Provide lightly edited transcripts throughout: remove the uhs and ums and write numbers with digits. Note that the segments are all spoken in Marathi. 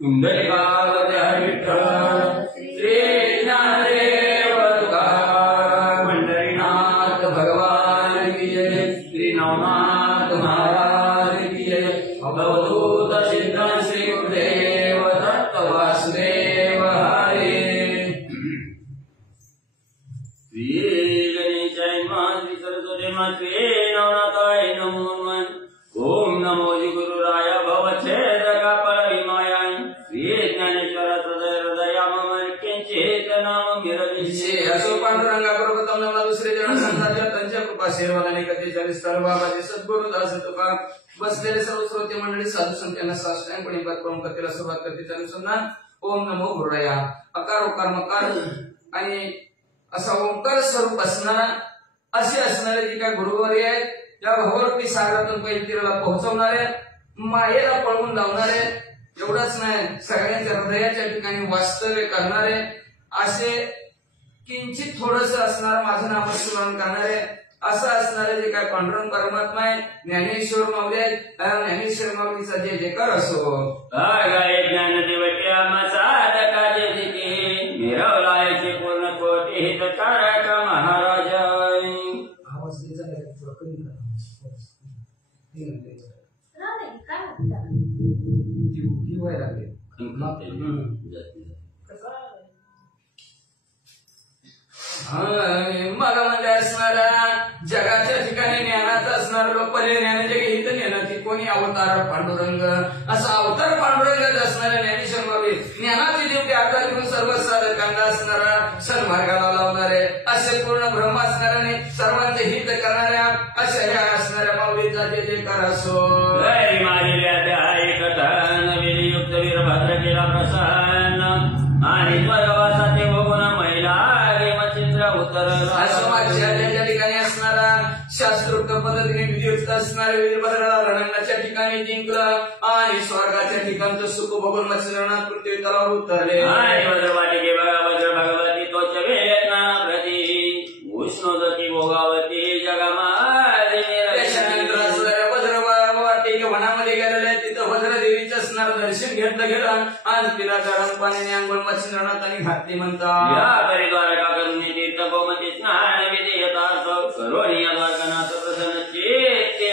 कुंडलिकावती विठ्ठल श्री ज्ञानदेव तुकाराम पंढरीनाथ भगवान की जय श्री नवनाथ महाराज की जय अवधूत चिंतन श्री गुरुदेव दत्त वासुदेव हरे श्री गणेशाय नमः श्री सरस्वती नमः श्री नवनाथाय नमो नमः ओम नमो जी गुरुराय भवच्छेदका परविमायाय श्री ज्ञानेश्वर हृदय हृदयामं किंचित नाम मिरविषे असो पांडुरंगा पर्वतम नमः दुसरे जन संतांच्या त्यांच्या कृपा सेवाने कथेच्या विस्तार बाबाजी सद्गुरु दास तुका बसलेले सर्व श्रोते मंडळी साधू संतांना साष्टांगपणे पाठवून कथेला सुरुवात करते अनुसंधान ओम नमो गुरुराया अकार उकार मकार आणि असा ओंकार स्वरूप असणारा असे असणारे जे काय गुरुवारी आहेत त्या भवरूपी सागरातून पैतीला पोहोचवणारे मायेला पळवून लावणारे एवढंच नाही सगळ्यांच्या हृदयाच्या ठिकाणी वास्तव्य करणारे असे किंचित थोडस असणार माझं नामस्मरण करणारे असं असणारे जे काय पांडुरंग परमात्मा आहे ज्ञानेश्वर माऊली आहेत ज्ञानेश्वर माऊलीचा जय जयकार असो ज्ञानदेवट्या साधकाचे जिथे मिरवलायचे पूर्ण कोटी हितकारक महाराज आवाज मला म्हणजे असणारा जगाच्या ठिकाणी ज्ञानात असणार लोक पहिले ज्ञानाचे हित ज्ञानाची कोणी अवतार पांडुरंग असा अवतार पांडुरंगात असणाऱ्या ज्ञानेश्वर माऊली ज्ञानाची देवटी आकार घेऊन सर्व साधकांना असणारा सन्मार्गाला लावणारे असे पूर्ण ब्रह्म असणाऱ्याने सर्वांचे हित करणाऱ्या अशा ह्या असणाऱ्या माऊलीचा जय जयकार असो युक्त वीरभद्र केला प्रसन्न आणि परवासाचे भोगून महिला देवचिंद्र उतर समाजाच्या ठिकाणी असणारा शास्त्रोक्त पद्धतीने विधियुक्त असणारे वीरभद्राला रणांगणाच्या ठिकाणी जिंकलं आणि स्वर्गाच्या ठिकाणचं सुख बघून मत्स्यरणात पृथ्वी तलावर उतरले वज्रवाटिके वज्र भगवती तोच वेदना प्रती उष्णोदती भोगावती जगमाली वज्रवाटिके वनामध्ये गेलेले तिथं वज्रदेवीचं असणार दर्शन घेतलं गेलं आणि तिला गरम पाण्याने अंघोळ मत्स्यरणात आणि घातली म्हणतात द्वारका करून तीर्थ गोमती स्नान विधेयतार्थ करोनिया द्वारकानाथ प्रसन्न चेते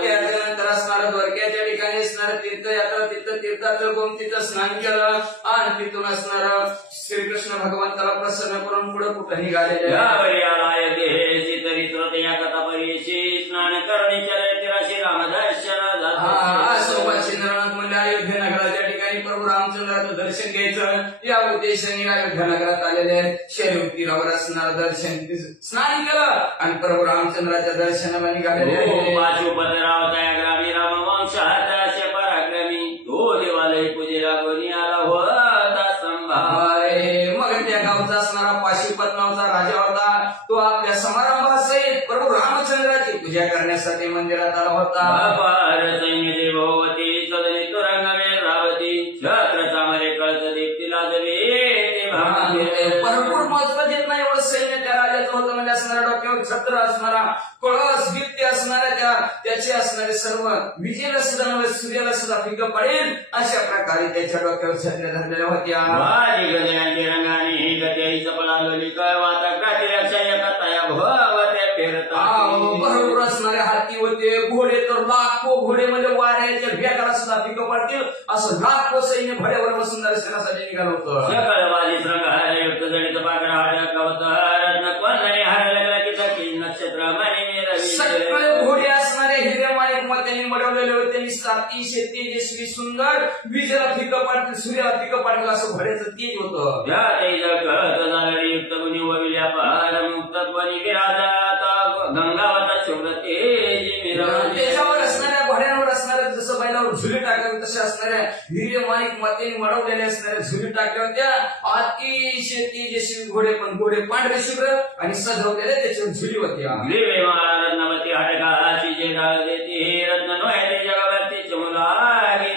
त्यानंतर असणारा द्वारक्याच्या ठिकाणी असणारं तीर्थयात्रा तिथं तीर्थाचं गोमतीचं स्नान केलं आणि तिथून असणारं श्रीकृष्ण भगवंताला प्रसन्न करून पुढे कुठं निघालेले स्नान करणे तिराशी रामदर्शन म्हणजे अयोध्या नगराच्या ठिकाणी प्रभू रामचंद्राचं दर्शन घ्यायचं या उद्देशाने अयोध्या नगरात आलेले शैव तीरावर असणारं दर्शन स्नान केलं आणि प्रभू रामचंद्राच्या दर्शनाला निघालेले ग्रामी राम वंशाचे पराक्रमी तो देवालय पूजेला कोणी आला होता संभाय मग त्या गावचा असणारा पाशुपत नावाचा राजा होता तो आपल्या समारंभासहित प्रभू रामचंद्राची पूजा करण्यासाठी मंदिरात आला होता सैन्य भगवती सदनी तुरंगमे रावती छत्र चामरे कळत दीप्तीला भरपूर महत्व देत नाही एवढं सैन्य त्या राजाचं होतं म्हणजे असणारा डोक्यावर छत्र असणारा कळस दीप्ती असणाऱ्या त्याचे असणारे सर्व विजेला सुद्धा नव्हे सूर्याला सुद्धा फिकं पडेल अशा प्रकारे त्याच्या डोक्यावर छत्र धरलेल्या होत्या रंगाने गत्याईचं पळालोली कळवाता काठी बरोबर असणारे हाती होते घोडे तर लाखो घोडे म्हणजे वाऱ्याच्या भेगाला सुद्धा पिकं पडतील असं लाखो सैन्य भड्यावर बसून दर्शनासाठी निघालं होतं सगळे घोडे असणारे हिरेमाणिक मत्याने मडवलेले होते अतिशय तेजस्वी सुंदर विजेला पिकं पाडतील सूर्याला पिकं पाडतील असं घोड्याचं तेज होतं त्याच्यावर असणाऱ्या घोड्यांवर असणाऱ्या जसं बैलावर झुली टाकले तसे असणाऱ्या हिरेमाणिक मत्याने मडवलेले असणाऱ्या झुली टाकल्या होत्या अतिशय तेजस्वी घोडे पण घोडे पांढरे शुभ्र आणि सजवलेले त्याच्यावर झुली होत्या रत्नवती हटकाची जे देते रत्न जगावरती चमुलारी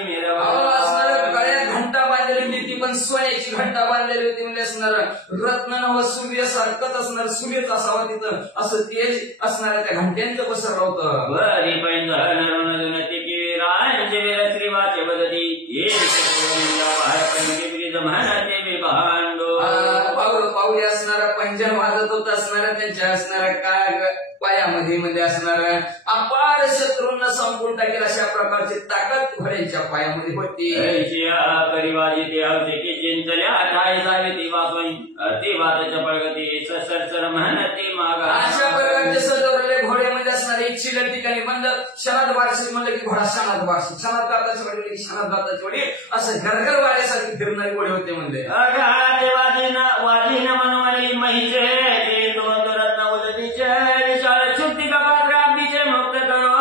गळ्यात घंटा बांधलेली होती पण सोन्याची घंटा बांधलेली होती म्हणजे असणार रत्न नव सूर्यासारखंच असणार सूर्यच असावा तिथं असं तेज असणाऱ्या त्या घंट्यांचं पसरलं होतं श्रीवाचे बदती अपार शत्रूंना संपून टाकेल अशा प्रकारची ताकद घोड्यांच्या पायामध्ये होती. परिवाजी ते चिंतल्या ठाई साविती वाचून ती वाताच्या प्रगती सरसर म्हणते मागा. अशा प्रकारचे सजवलेले घोड्यामध्ये असणारे एक शिल्लक ठिकाणी म्हणलं शनाद बारशी म्हणलं की घोडा शनाद बारशी, शनाद दाताची वडी की शनाद दाताची वडी असं घरघर वाड्यासारखी फिरणारे घोडे होते म्हणले. वाजीन मनवली महिचे ते दोन रत्न उदतीचे विशाल शुद्धी कपात्र अब्दीचे मुक्त करो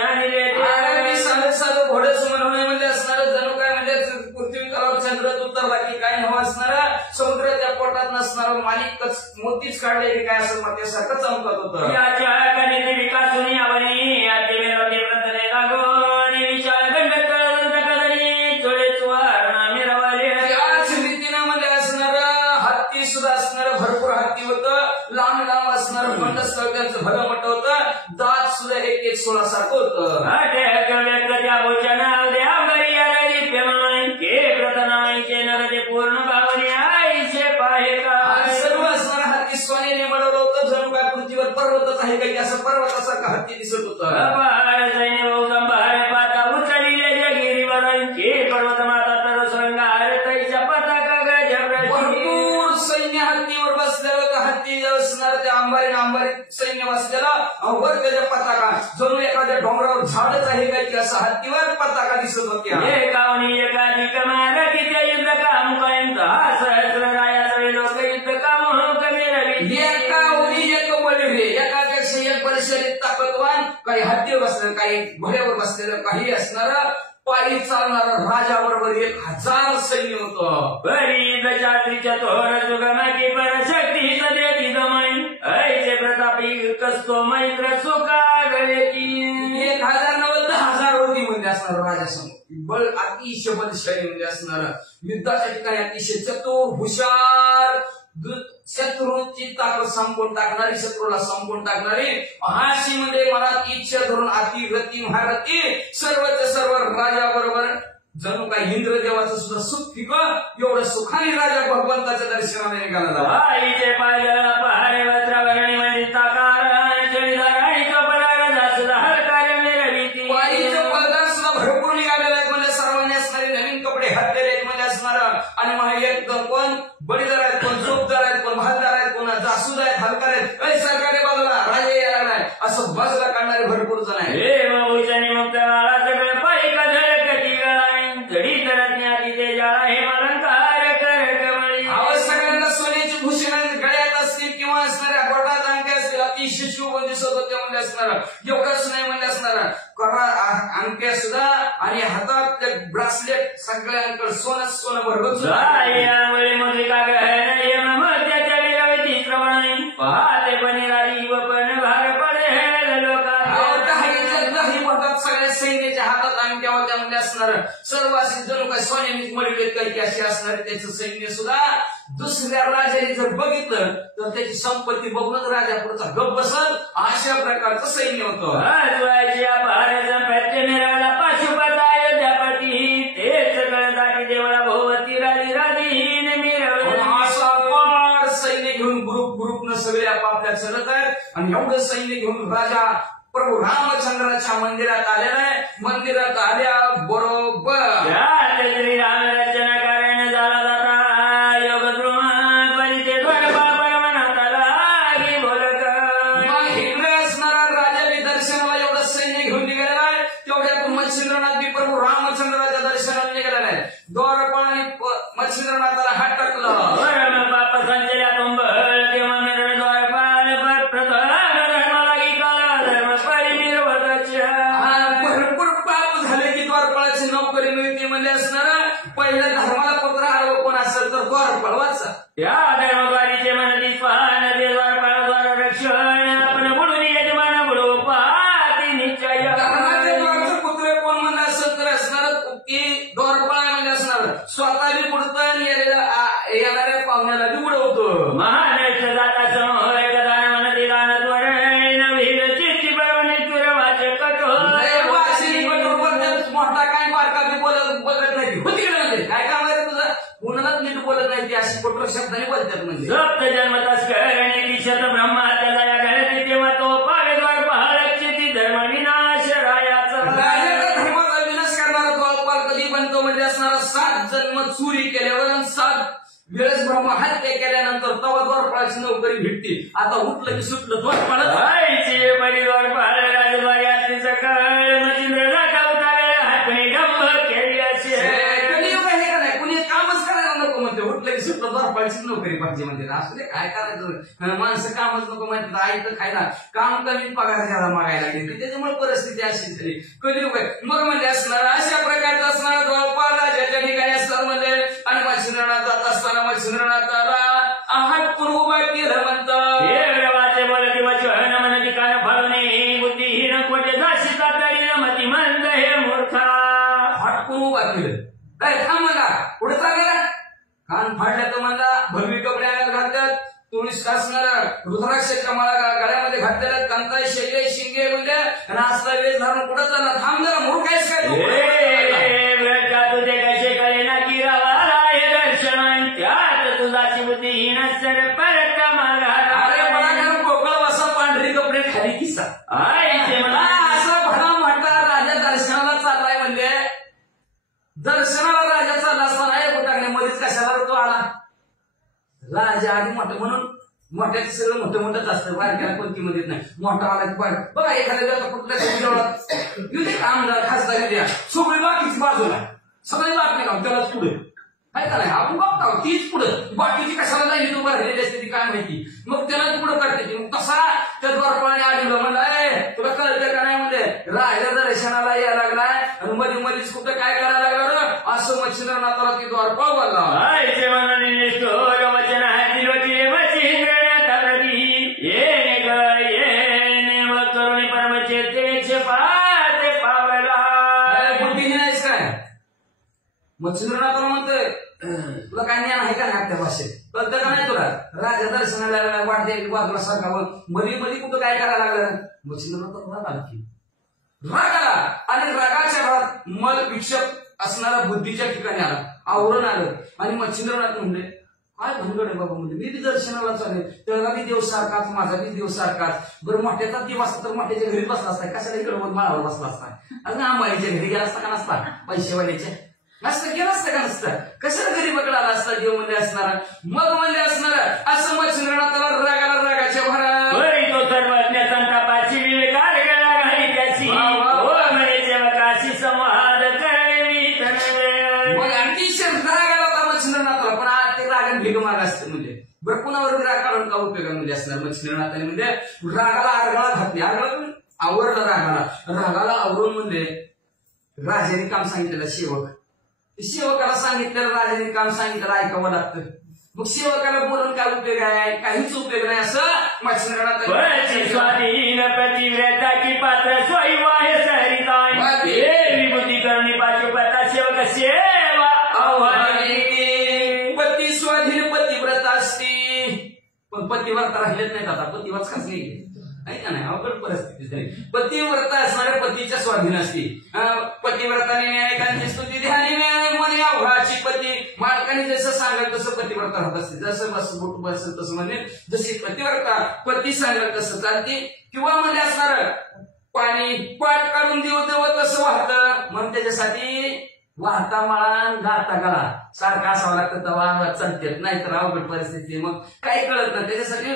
आणि साधं घोडच म्हणून म्हणजे असणार जणू काय म्हणजे पृथ्वी तलाव चंद्र उत्तर बाकी काय नव्ह असणार समुद्र त्या पोटात नसणार माणिक मोतीच काढले की काय असं त्यासारखं चमकत होतं. याच्या गणित विकासून यावनी आते वेळोते प्रतले लागोनी विशाल गंडक दंतकदनी चोळेच वारणा मिरवले. याच रीतीनं म्हणजे असणार हत्ती सुद्धा असणार भरपूर हत्ती होतं, लांब लांब असणार मंडस्थळ त्यांचं भलं मोठं होतं, दात सुद्धा एक एक 16 सारखं होतं. पूर्ण भावने आईचे पाहे का सर्व असणार हत्ती सोन्याने बनवलं होतं, जणू काय पृथ्वीवर पर्वतच आहे काही असं पर्वतासारखं हत्ती दिसत होतं. पाता उचलिले गिरीवरांची पर्वत माता तर शृंगार तैच्या पताका भरपूर सैन्य हत्तीवर बसलेलं का हत्ती असणार त्या अंबारी सैन्य बसलेला वर त्याच्या पताका जणू एखाद्या डोंगरावर झाडच आहे काही असं हत्तीवर पताका दिसत होत्या. एकावनी एकाधिक महाराजीच्या युद्ध काम पर्यंत हा सहस्र रायाचे लोक युद्ध काम कमी रवी. एकावनी एक बळी एकापेक्षा एक बलशाली ताकदवान काही हत्तीवर बसलेलं काही घोड्यावर बसलेलं काही असणार पायी चालणारा राजाबरोबर 1000 सैन्य होतं. बरी दशात्रीच्या तोर सुगमाची परशक्ती सदेची दमन ऐसे प्रतापी कसतो मैत्र सुका गळेची. 1000 नव्हे 10,000 होती म्हणजे असणार राजासमोर बळ अतिशय बलशाली म्हणजे असणार युद्धाच्या ठिकाणी अतिशय चतुर हुशार शत्रूची ताकद संपवून टाकणारी शत्रूला संपवून टाकणारी अशी म्हणजे मनात इच्छा धरून अतिरती महारथी सर्वच सर्व राजाबरोबर जणू काही इंद्रदेवाचं सुद्धा सुख फिकं एवढं सुखाने राजा भगवंताच्या दर्शनाने निघाला. आईचे पाहिलं पहारे वस्त्रावरणी म्हणजे ताकार पायीचं पलदार सुद्धा भरपूर निघालेलं आहे म्हणजे सर्वांनी असणारे नवीन कपडे घातलेले आहेत म्हणजे असणार आणि महायक कोण बळीदार आहेत, कोण चोपदार आहेत, कोण भागदार आहेत, कोण जासूद आहेत, हलकार आहेत, सरकारी बाजूला राजा यायला नाही असं बाजूला काढणारे भरपूर जण आहेत. मुक्त सगळं पायी कधी घडी करत नाही ते जाळा हे अलंकार कर सगळ्यांना सोन्याची भूषण गळ्यात असतील किंवा असणाऱ्या बोटात अंगठ्या असतील अतिशय शुभ दिसत होते म्हणजे असणार एवढंच नाही म्हणजे असणार करा अंगठ्या सुद्धा आणि हातात ब्रासलेट सगळ्यांकडे सोनं भरभर पाहते पण भार पडे लोक सगळ्या सैन्याच्या हातात अंगठ्या होत्या म्हणजे असणार सर्व असे जणू काही सोन्यानेच मडलेत काही असे असणार त्याचं सैन्य सुद्धा दुसऱ्या राजाने जर बघितलं तर त्याची संपत्ती बघूनच राजा पुढचा गप बसल अशा प्रकारचं सैन्य होतं. पाशुपताय अयोध्यापती तेच कळदाटी देवळा भोवती राजी राजी असा सैन्य घेऊन ग्रुप न सगळे आपापल्या चलत आहेत आणि एवढं सैन्य घेऊन राजा प्रभू रामचंद्राच्या मंदिरात आलेला आहे. मंदिरात आल्या बरोबर राम रचना कारण झाला जाता योग परिचय बोलत इकडे असणारा राजाने दर्शनाला एवढं सैन्य घेऊन निघालेला आहे तेवढ्यात मच्छिंद्रनाथ प्रभू रामचंद्राच्या दर्शनाला निघालेला आहे. द्वारपाळाने मच्छिंद्रनाथाला हात टाकलं बाप संचल्या भरपूर पाप झाले की द्वारपाळाची नोकरी मिळते म्हणजे असणार पहिल्या धर्माला पत्र आलं कोण असेल तर द्वारपाळ वाचा या धर्मद्वारीचे म्हणती पाहन द्वारपाळ रक्षण आपण बोलून यजमान बोलू पाहती निश्चय धर्माच्या द्वारचं पुत्र कोण म्हणलं असेल तर असणार की द्वारपाळ म्हणजे असणार स्वतःही बुडतं येणाऱ्या पाहुण्याला बी बुडवतो. महान जाता समोर दान म्हणती दान द्वार चित्ती बरोबर तुर वाचे कठोर मोठा काय बारका बी बघत नाही होती काय काम आहे तुझं कुणालाच नीट बोलत नाही ती अशी कठोर शब्दाने बोलतात म्हणजे जन्मतास करणे शत ब्रह्मा त्याला घडते तेव्हा तो पागद्वार पहाड चिती धर म्हणजे असणारा 7 जन्म चोरी केल्यावर 7 वेळेस ब्रह्महत्या केल्यानंतर तवा द्वारपाळाची नोकरी भेटते. आता उठलं की सुटलं द्वारपाळ आईचे परिवार पाळ राजवाडी असली सकाळ मचिंद्र राजा उतारे हातने गंभ केली असे कलियुग आहे का नाही, कुणी कामच करायला नको म्हणते, उठलं की सुटलं द्वारपाळाची नोकरी पाहिजे म्हणते. असं काय करायचं, माणसं कामच नको म्हणतात, आई तर खायला काम कमी पगार द्यायला मागायला लागली, त्याच्यामुळे परिस्थिती अशी झाली. कलियुग आहे. मग म्हणजे असणार अशा प्रकारचं असणार द्वारपाळ राजाच्या ठिकाणी असणार म्हणजे आणि मच्छिंद्रनाथ जात असताना मच्छिंद्रनाथाला हातपूर उभा केलं म्हणतं. हे वाचे बोलती वचन म्हणती कान फाळणे बुद्धिहीन कोटे जाशी तातडी मती मंद हे मूर्खा. हातपूर उभा केलं. काय थांब म्हणा, पुढे चालला कान फाडल्या तर म्हणला भरवी कपडे घालतात, तुळस असणार रुद्राक्षाच्या माळा गळ्यामध्ये घातलेल्या कंताई शेगे शिंगे म्हणजे आणि असला वेळ धरून पुढे चालला. थांब जरा मूर्ख आहेस काय तुझे कसे कळे ना की रावाला हे दर्शन त्यात तुझाची बुद्धिहीन सर परत मागा. अरे मला कोकळ बसा पांढरी कपडे खाली किस्सा आईचे मला असं भडा मोठा राजा दर्शनाला चाललाय म्हणजे दर्शनाला राजा चालला असताना कुठे मध्येच कशाला तो आला. राजा आधी मोठं म्हणून मोठ्याचं सगळं मोठं मोठंच असतं, बारक्याला कोणती मध्ये नाही. मोठा आला की बघा एखाद्या कुठल्या आमदार खासदार द्या सगळी बाकीची बाजूला सगळी बातमी का त्यालाच पुढे काय का नाही आपण बघतो तीच पुढे बाकीची कशाला नाही तू भरलेली असते ती काय माहिती, मग त्याला पुढे करते. मग कसा त्या द्वारपाळाने आलेलं म्हणलं तुला कळतं का नाही म्हणजे राजा दर्शनाला यायला लागलाय आणि मध्ये मध्येच कुठं काय करायला लागला असं मच्छिंद्रनाथाला ती द्वारपाळ बोलला. आईचे मनाने निष्ठोर वचन हाती होती मच्छिंद्रनाथ येणे येणे व करुणी परमचेतेचे पाते पावला. बुद्धी नाहीच काय मच्छिंद्रनाथाला म्हणतोय तुला काय ज्ञान आहे का नाही आपल्या भाषेत, कळतं का नाही तुला. राजा दर्शनाला वाटते बाजूला सरकावं मध्ये मध्ये कुठं काय करायला लागलं. मच्छिंद्रनाथ राग आला की राग आला आणि रागाच्या घरात मल विक्षेप असणारा बुद्धीच्या ठिकाणी आला, आवरण आलं आणि मच्छिंद्रनाथ म्हणले काय भानगड आहे बाबा, म्हणजे मी बी दर्शनाला चालेल, त्याला बी देव सारखाच माझा बी देव सारखाच. बरं मोठ्याचा देव असता तर मोठ्याच्या घरी बसला असता, कशाला इकडे माळावर बसला असता, अजून आंबाईच्या घरी गेला असता का नसता, पैसेवाल्याच्या नसतं गेला असतं का नसतं, कशाला घरी बकडा आला असता देव म्हणजे असणारा. मग म्हणजे असणार असं मच्छिंद्रनाथाला रागाला रागाच्या भरा तो सर्वज्ञ संतापाची विवेकार गेला घाई त्याची म्हणे सेवकाशी संवाद करणे. मग अतिशय राग आला होता मच्छिंद्रनाथाला, पण आज ते रागाने भेग माग असते म्हणजे बरं कुणावर राग काढून का उपयोग म्हणजे असणार. मच्छिंद्रनाथाने म्हणजे रागाला आरगाळा घातली, आरगाळा आवरलं रागाला आवरून म्हणजे राजाने काम सांगितलेलं सेवकाला सांगितलं राजाने काम सांगितलं ऐकावं लागतं. मग सेवकाला बोलून काय उपयोग आहे, काहीच उपयोग नाही असं मच्छिंद्रनाथ. स्वाधीन प्रतिव्रता की पात्र स्वयं सरिताय विभूती करणी पाचोपता सेवक सेवा आव्हाने. पती स्वाधीन पतिव्रता असते पण पतिव्रता राहिलेच नाहीत. आता पतिव्रत कसं नाही का नाही, अवघड परिस्थिती झाली. पतिव्रता असणाऱ्या पतीच्या स्वाधीन असते. पतिव्रताने न्यायकांची स्तुती ध्यानी मध्ये अवघाची पती मालकाने जसं सांगेल तसं पतिव्रता होत असते. जसं बसेल तसं म्हणजे जशी पतिव्रता पती सांगेल तसं चालते. किंवा म्हणजे असणार पाणी पाठ काढून देऊ देव तसं वाहतं, मग त्याच्यासाठी वाहता माळा गाता गळा सारखा असावं लागतं तेव्हा चालते, नाहीतर अवघड परिस्थिती मग काही कळत नाही. त्याच्यासाठी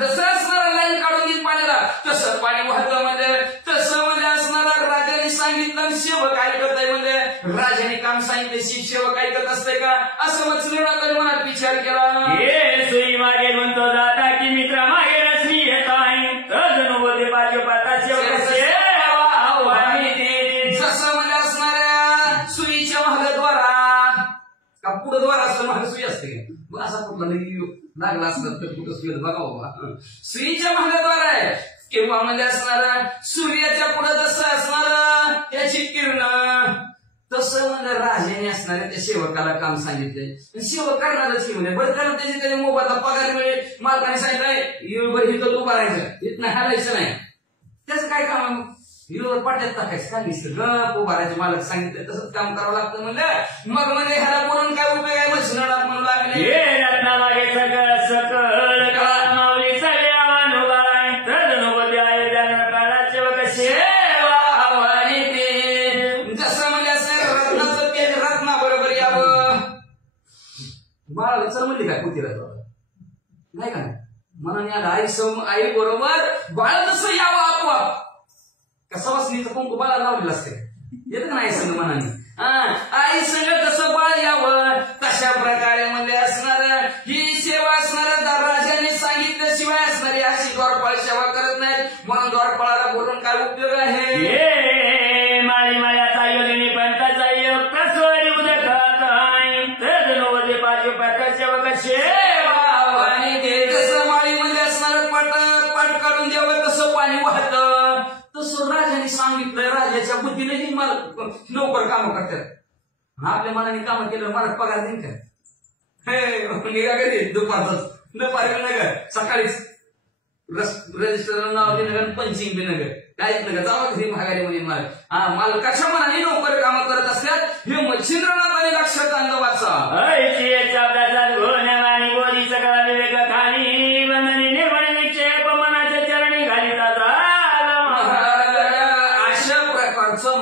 जसं असणारा लाईन काढून देईल पाण्याला तसं पाणी वाहतं म्हणजे तसं म्हणजे असणारा राजाने सांगितलं सेवक ऐकत आहे म्हणजे राजाने काम सांगितले सेवक ऐकत असते का असं मच्छिंद्रनाथाने मनात विचार केला. ये सुई मागे म्हणतो जाता की मित्र मागे रश्मी येत आहे तजनु बोलते पाचोपाता सेवक सेवा आव्हाने. जसं म्हणजे असणाऱ्या सुईच्या महागद्वारा का पुढं द्वार असतं महाग सुई असते का असा कुठला लागला असतात तर कुठं सुई बघा बाबा सुईच्या महागद्वार आहे. किंवा म्हणजे असणार सूर्याच्या पुढे जसं असणार त्याची किरण तसं म्हणजे राजाने असणाऱ्या त्या सेवकाला काम सांगितलंय. सेवक करणारच की म्हणजे बरं कारण त्याच्या मोबाईलला पगार मिळेल, मालकाने सांगितलंय इथं उभा राहायचं इथं हालायचं नाही, त्याचं काय काम हिरोवर पाट्यात टाकायचं काय दिसतं गप उभा राहायचं, मालक सांगितलं तसंच काम करावं लागतं म्हणजे मग म्हणजे ह्याला बोलून काय उपयोग आहे. मच्छिंद्रनाथ म्हणू लागले रत्ना मागे सकळ सकळ काळ माऊली सगळ्या अनुबाय तजनु बोलते आयोजन काळा सेवक सेवा आव्हाने. जसं म्हणजे असं रत्नाचं तेज रत्न बाळाला चल म्हणली काय कुतीला नाही का मनाने आला आई बरोबर बाळ तसं यावं आपोआप कसा वासनीचं कुंकू बाळाला लावलेलं असते येत का नाही संग मनाने आई संग कसं बाळ यावं तशा प्रकारे म्हणजे असणार ही सेवा असणार राजाने सांगितल्याशिवाय असणारी अशी द्वारपाळ सेवा करत नाहीत म्हणून द्वारपाळाला बोलून काय उपयोग आहे माळी माळ्याचा योगिनी पंथाचा योग कसोरी उदकात आहे तद नवदे पाचवे पाच सेवक सेवा कसं माळीमध्ये असणार पाठ काढून द्यावं तसं पाणी वाहतं तसं राजाने सांगितलं राजाच्या बुद्धीने मला लवकर कामं करतात आपल्या मनाने कामं केलं मला पगार देईन का हे निघा कधी दुपारच दुपारी नगर सकाळीच रजिस्टर नाव दिलं पंचिंग नगर काहीच नगर जावा घरी भागायला म्हणे मला कशा मनाने नोकर कामं करत असल्यात हे मच्छिंद्रनाथाने लक्षात आणलं वाचा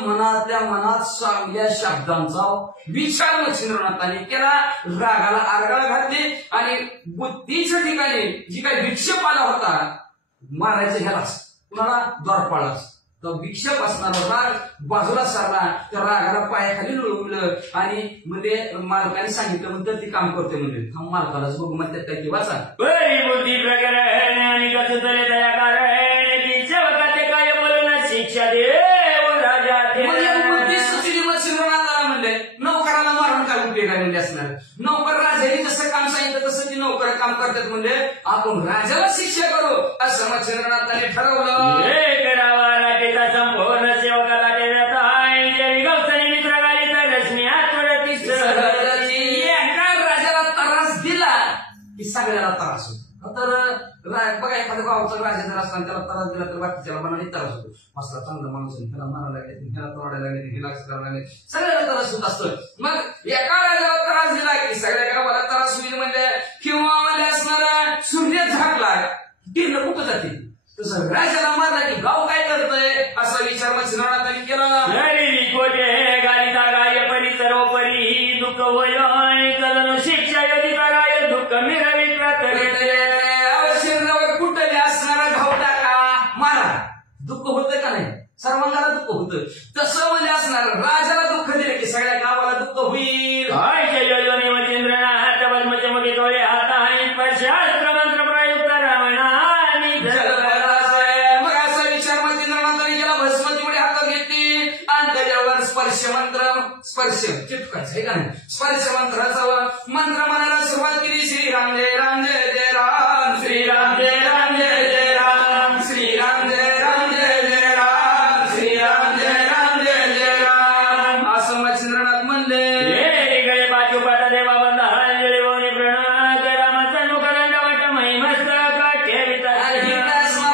मनातल्या मनात चांगल्या शब्दांचा विचार मच्छिंद्रनाथाने केला रागाला आरगाळ घातली आणि बुद्धीच्या ठिकाणी जी काही विक्षेप आला होता मारायचं ह्यालाच कुणाला द्वारपाळाच तो विक्षेप असणारा राग बाजूला सारला त्या रागाला पायाखाली लोळवलं आणि म्हणजे मालकाने सांगितलं म्हणतं ती काम करते म्हणजे मालकालाच बघू म्हणतात काय की वाचा बुद्धी प्रकरण आणि कसं तरी तया कारण काय बोलून शिक्षा दे नोकराला मारून काय उपयोग आहे म्हणजे असणार नोकर राजाने जसं काम सांगितलं तसं ती नोकर काम करतात म्हणजे आपण राजाला शिक्षा करू असं मच्छिंद्रनाथाने ठरवलं संपूर्ण सेवकाला राजाला त्रास दिला की सगळ्याला त्रास होतो तर बघा एखाद्या गावचा राजा जर असताना त्याला त्रास दिला तर बाकीच्या मनाने त्रास होतो मस्त चांगला माणूस ह्याला मारायला लागले ह्याला तोडायला लागले हे लक्ष करायला लागले सगळ्याला त्रास होत असतं मग एका राजाला त्रास दिला की सगळ्या गावाला त्रास होईल म्हणजे किंवा म्हणजे असणारा सूर्य झाकला किरण कुठं जाते तसं राजाला मारला की गाव काय करतोय असा विचार मच्छिंद्रनाथाने केला गाय परी सर्वपरी दुःख होय कलन शिक्षा यदि कराय दुःख मिळावी कुठे असणारा घाव टाका मारा दुःख होतं का नाही सर्वांना दुःख होतं तसं म्हणजे असणार राजाला दुःख दिले की सगळ्या गावाला दुःख होईल मच्छिंद्रनाथ पद्मचमुखी डोळे हात आहे शास्त्र मंत्र प्रयुक्त रामायणा मग असा विचार मच्छिंद्रनाथाने केला भस्म तेवढे हातात घेतली आणि त्याच्यावर स्पर्श मंत्र स्पर्श चिटकायचं हे का नाही स्पर्श मंत्राचा मंत्र म्हणायला सुरुवात केली श्रीराम जय राम जय जय राम श्रीराम जय राम जय जय राम श्रीराम जय राम जय जय राम श्रीराम जय राम जय जय राम असं मच्छिंद्रनाथ म्हणले गळे बाजू पाटा देवा बंद हांजळे बोनी प्रणत रामाचा नुकरंड वाट महिमस्त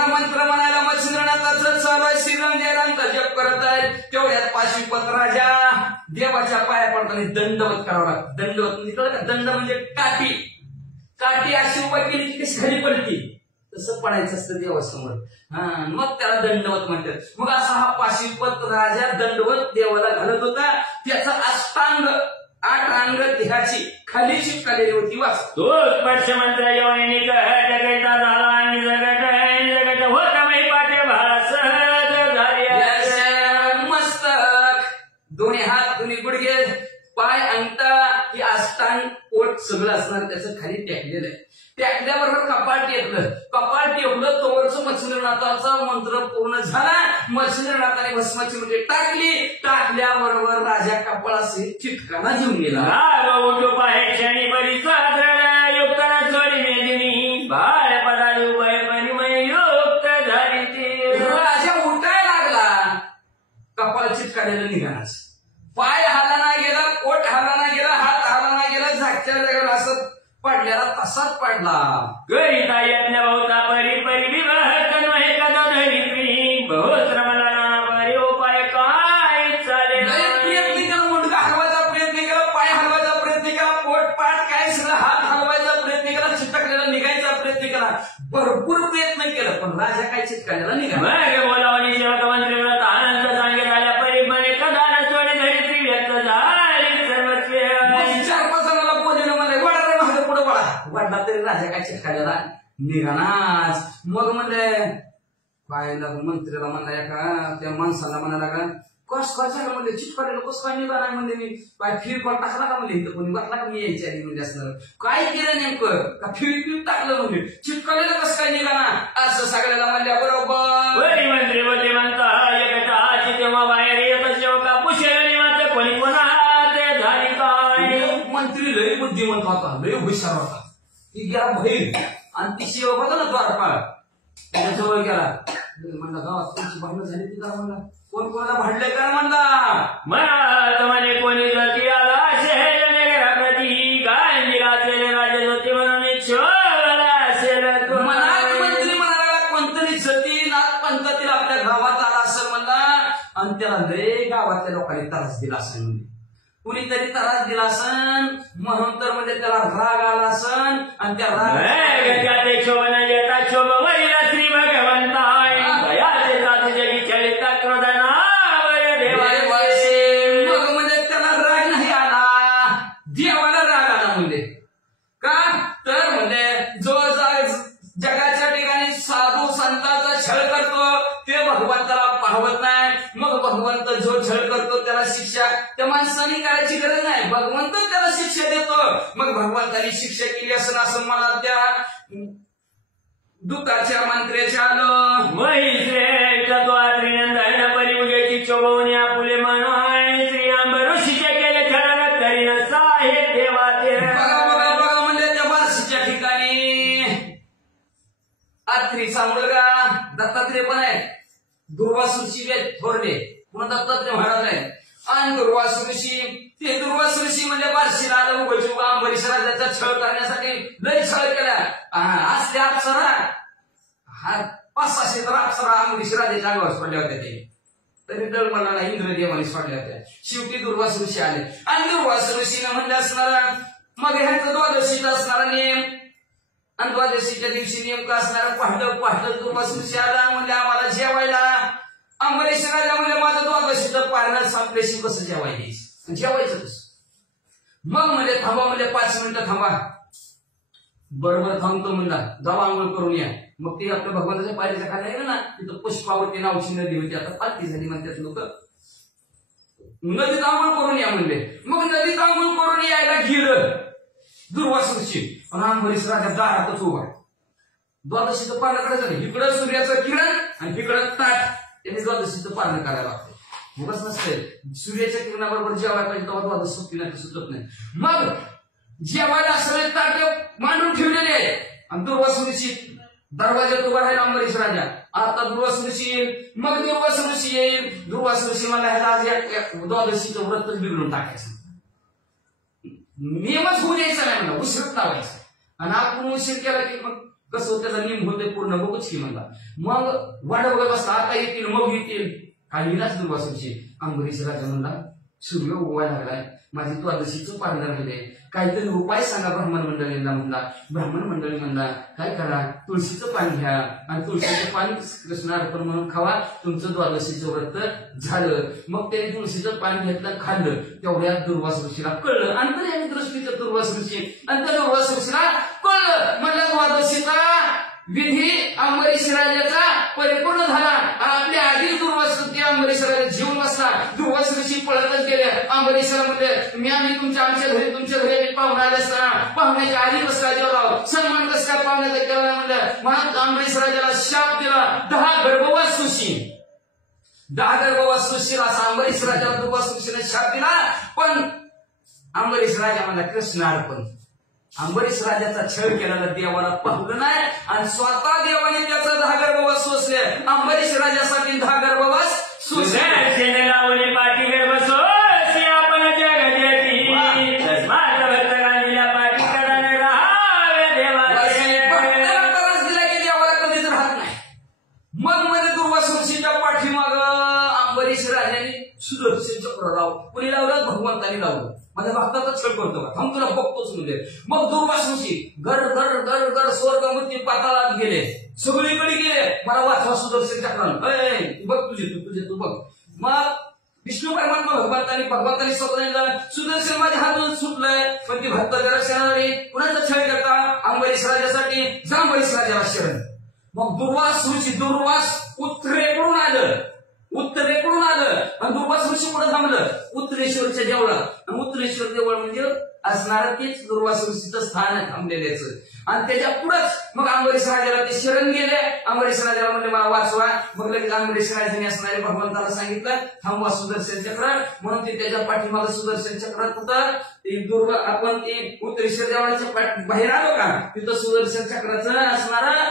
मंत्र म्हणायला मच्छिंद्रनाथाचं चालू आहे श्रीराम जय रामचा जप करत आहेत तेवढ्यात पाशुपत राजा देवाच्या पाया पडताना दंडवत करावं लागतं दंडवत म्हणजे कळलं का दंड म्हणजे काठी काठी अशी उभा केली की कशी खाली पडती तसं पडायचं असतं देवासमोर मग त्याला दंडवत म्हणतात मग असा हा पाशुपत राजा दंडवत देवाला घालत होता त्याचा अष्टांग 8 अंग देहाची खाली शिपकालेली होती वाच तो स्पर्श मंत्र योनी जगता झाला आणि जगत होता मै पाटे भास मस्तक दोन्ही हात दोन्ही गुडघे पाय अंगठा ही अष्टांग पोट सगळं असणार त्याचं खाली टेकलेलं आहे टेकल्याबरोबर कपाट टेकलं तोवरचं मच्छिंद्रनाथाचा मंत्र पूर्ण झाला मच्छिंद्रनाथाने भस्माची मुठी टाकली टाकल्याबरोबर राजा कपाळाशी चिटकाना घेऊन गेला क्षणी युक्ताना चोरी मेदिनी बाळ पदारी उभय परिमय युक्त धारिती राजा उठायला लागला कपाळ चिटकालेलं निघाणाच पाय हाला नाही गेला पोट हाला नाही गेला हात हाला नाही गेला झाकच्या जागेवर असं पडल्याला तसाच पडला गरीता यज्ञ बहुता परी परी विवाह कन्वहे कदा धरित्री बहुत रमला परी उपाय काय चालेल प्रयत्न केला मुंडका हलवायचा प्रयत्न केला पाय हलवायचा प्रयत्न केला पोट पाठ काय सगळं हात हलवायचा प्रयत्न केला चिटकलेला निघायचा प्रयत्न केला भरपूर प्रयत्न केला पण राजा काय चिटकलेला निघाला बोलावणी सेवक मंत्री व्रत आनंद सांगितल्या परी म्हणे कदा चोरी धरित्री व्यक्त झाली सर्वस्व 4-5 जणांना बोलवलं म्हणे वडारे वाढला तरी राजा काय चिटकायला निघानाच. मग म्हणले काय मंत्र्याला म्हणला एका त्या माणसाला म्हणाला का कस काय झालं म्हणजे चिटकायला कसं काय निघाला म्हणजे मी काय फिरफार टाकला का म्हणजे इथं कोणी वाटला का मी यायची आधी म्हणजे असणार काय केलं नेमकं का फिर टाकलं म्हणजे चिटकायला कसं काय निघाला असं सगळ्याला म्हणल्या बरोबर. मंत्री बोलले म्हणता एकटा तेव्हा बाहेर येत शेवका पुशेल निवांत कोणी कोणा ते झाली काय. मंत्री लय बुद्धिमंत होता लय हुशार होता. ती गेला बहीण आणि ती सेवक होता ना द्वारपाळ त्याच्या जवळ गेला म्हणला गावात कोणची भांडण झाली ती करा म्हणला कोण कोणाला भांडले करा म्हणला म्हणा म्हणे कोणी जाती आला शहर प्रती काय निराचे राजे होते म्हणून असेल मनात मंत्री म्हणाला कोणतरी जती नाथ पंचायतील आपल्या गावात आला असं म्हणला आणि त्याला लय गावातल्या लोकांनी त्रास दिला असेल म्हणजे कुणीतरी त्रास दिला असन म्हणून तर म्हणजे त्याला राग आला असन आणि त्या राग शोभन येता शोभ वैला श्री भगवंता जगी चलिता क्रोधना मग म्हणजे त्याला राग नाही आला देवाला राग आला म्हणजे का तर म्हणजे जो जगाच्या ठिकाणी साधू संतांचा छळ करतो ते भगवंताला पाहवत नाही. मग भगवंत जो छळ करतो त्याला शिक्षा त्या माणसाने करायची गरज नाही भगवंत त्याला शिक्षा देतो. मग भगवंतानी शिक्षा केली असं मला त्या दुःखाच्या मंत्र्याच्या आलं महिश्रेष्ठत्वात्रिनंदन परिमुखेची चोबवणी आपुले मानवाय श्री अंब ऋषीचे केले खरं करीन साहेब देवाचे. बघा म्हणजे त्या बार्शीच्या ठिकाणी आत्रीचा मुलगा दत्तात्रय पण आहे दुर्वास ऋषी थोरले पुन्हा दत्तात्रय महाराज आहे आणि दुर्वास ऋषी ते दुर्वास ऋषी म्हणजे बार्शीला आलं उभं अंबरीश राजाचा छळ करण्यासाठी लय छळ केला असल्या अप्सरा हा 500-600 तर अप्सरा अंबरीश राजाच्या अंगावर सोडल्या होत्या ते तरी डळमळाला इंद्रदेवाने सोडल्या होत्या. शेवटी दुर्वास ऋषी आले आणि दुर्वास ऋषीने म्हणले असणारा मग ह्यांचं द्वादशीचा असणारा नियम आणि द्वादशीच्या दिवशी नेमकं असणारा पहाट दुर्वास ऋषी आला म्हणजे आम्हाला जेवायला अंबरीश राजा म्हणजे माझं द्वादशीचं पारणं संपल्याशी कसं जेवायचं जेवायचं कसं. मग म्हणजे थांबा म्हणजे 5 मिनिटं थांबा बरोबर थांबतो म्हणला जावा आंघोळ करून या. मग ती आपल्या भगवंताच्या पायरीच्या खाली आहे ना तिथं पुष्पावरती नावची नदी होती आता पालखी झाली म्हणतात लोक नदीत आंघोळ करून या म्हणले. मग नदीत आंघोळ करून यायला गेलं दुर्वास ऋषी पण अंबरीश राजा दारातच उभा द्वादशीचं पारण करायचं इकडं सूर्याचं किरण आणि इकडं ताट त्यांनी द्वादशीचं पारण करायला लागतं उगाच नसते सूर्याच्या किरणाबरोबर जेवायला पाहिजे तेव्हा द्वादश सुटत नाही. मग जेवायला सगळे ताट मांडून ठेवलेले आहे आणि दुर्वास ऋषी दरवाज्यात उभा राहिला अंबरीश राजा. आता दुर्वास ऋषी येईल मग दुर्वास ऋषी येईल दुर्वास ऋषी मला ह्याला आज द्वादशीचं व्रतच बिघडून टाकायचं नियमच होऊ द्यायचा नाही म्हणला उशीरच लावायचा आणि आपण उशीर केला की मग कसं त्याचा नियम होते पूर्ण बघूच की म्हणला. मग वाट बघत बसला आता येतील मग येतील कालीलाच दुर्वास ऋषी अंबरीश राजा म्हणला सूर्य उगवायला लागलाय माझी द्वादशीचं पारण राहिले काहीतरी उपाय सांगा ब्राह्मण मंडळींना म्हणला. ब्राह्मण मंडळी म्हणला काय करा तुळशीचं पान घ्या आणि तुळशीचं पान कृष्ण अर्पण म्हणून खावा तुमचं द्वादशीचं व्रत झालं. मग त्याने तुळशीचं पान घेतलं खाल्लं तेवढ्यात दुर्वास ऋषीला कळलं अंतर्यामी दृष्टीचं दुर्वास ऋषी आणि त्या दुर्वास ऋषीला कळलं म्हणलं द्वादशीचा विधी अंबरीश राजाचा परिपूर्ण झाला. आपल्या आधी दुर्वास अंबरीश राजा जीवन बसला दुर्वास ऋषी पळतच गेले अंबरीशला म्हणले आम्ही तुमच्या तुमच्या घरी पाहुणे आले असताना पाहुण्याच्या आधी बसला गेला सन्मान कसं काय पाहुण्याचा केला म्हणलं म्हणून अंबरीश राजाला शाप दिला 10 गर्भवास ऋषी 10 गर्भवास ऋषीला असा अंबरीश राजाला दुर्वास ऋषीने शाप दिला. पण अंबरीश राजा म्हणला कृष्ण अर्पण अंबरीश राजाचा छळ केलेला देवाला पाहलं नाही आणि स्वतः देवाने त्याचा 10 गर्भवास सोसले अंबरीश राजासाठी 10 गर्भवास सोसले. पाठी गर्भ सोसले आपण पाठी कराने राहावे देवाला त्रास दिला की देवाला कधीच राहत नाही. मग मध्ये दुर्वास ऋषीच्या पाठीमाग अंबरीश राजाने सुदर्शन चक्र कुणी लावलं भगवंतानी लावलं माझ्या भक्ताचा छळ करतो का थांब तुला बघतोच म्हणजे. मग दुर्वास ऋषी गर गर गर गर स्वर्ग मृत्यू पाताळात गेले सगळीकडे गेले मला वाचवा सुदर्शन चक्रानं बघ तू बघ. मग विष्णू परमात्मा भगवंतानी स्वतः सुदर्शन माझ्या हातून सुटलंय पण ती भक्त जरा कुणाचा छळ करता राजासाठी जांभळीस राजाला शरण. मग दुर्वास ऋषी, दुर्वास उत्तरेकडून आलं आणि दुर्वास ऋषी कुठं थांबलं? उत्तरेश्वरच्या देवळात. आणि उत्तरेश्वर देवळ म्हणजे असणारं तेच दुर्वास ऋषीचं स्थान आहे थांबलेल्याच. आणि त्याच्या पुढंच मग अंबरीश राजाला ते शरण गेले. अंबरीश राजाला म्हणले मला वाचवा. मग लगेच अंबरीश राजाने असणारे भगवंताला सांगितलं थांबवा सुदर्शन चक्र. म्हणून ते त्याच्या पाठीमागं सुदर्शन चक्र होतं. ते आपण ते उत्तरेश्वर देवळाच्या बाहेर आलो का तिथं सुदर्शन चक्राचं असणारं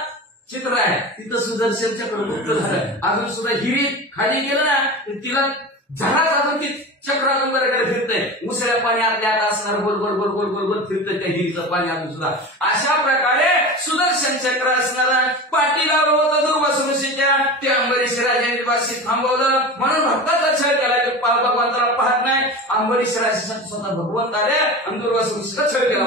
चित्र आहे. तिथं सुदर्शन चक्र गुप्त झालं. अजून सुद्धा हिरी खाली गेलं ना तिला झाडाच अजून ती चक्र अजून बऱ्याकडे फिरतंय. मुसळ्या पाणी आतल्या आता असणार गोल गोल गोल गोल गोल गोल फिरतंय त्या हिरीचं पाणी अजून सुद्धा. अशा प्रकारे सुदर्शन चक्र असणारा पाठी लावलं होतं दुर्वास ऋषीच्या. ते अंबरीश राजाने वाशी थांबवलं. म्हणून भक्ताचा छळ केला. ते भगवंताला पाहत नाही. अंबरीश राजासाठी स्वतः भगवंत आले आणि दुर्वास ऋषीचा छळ केला.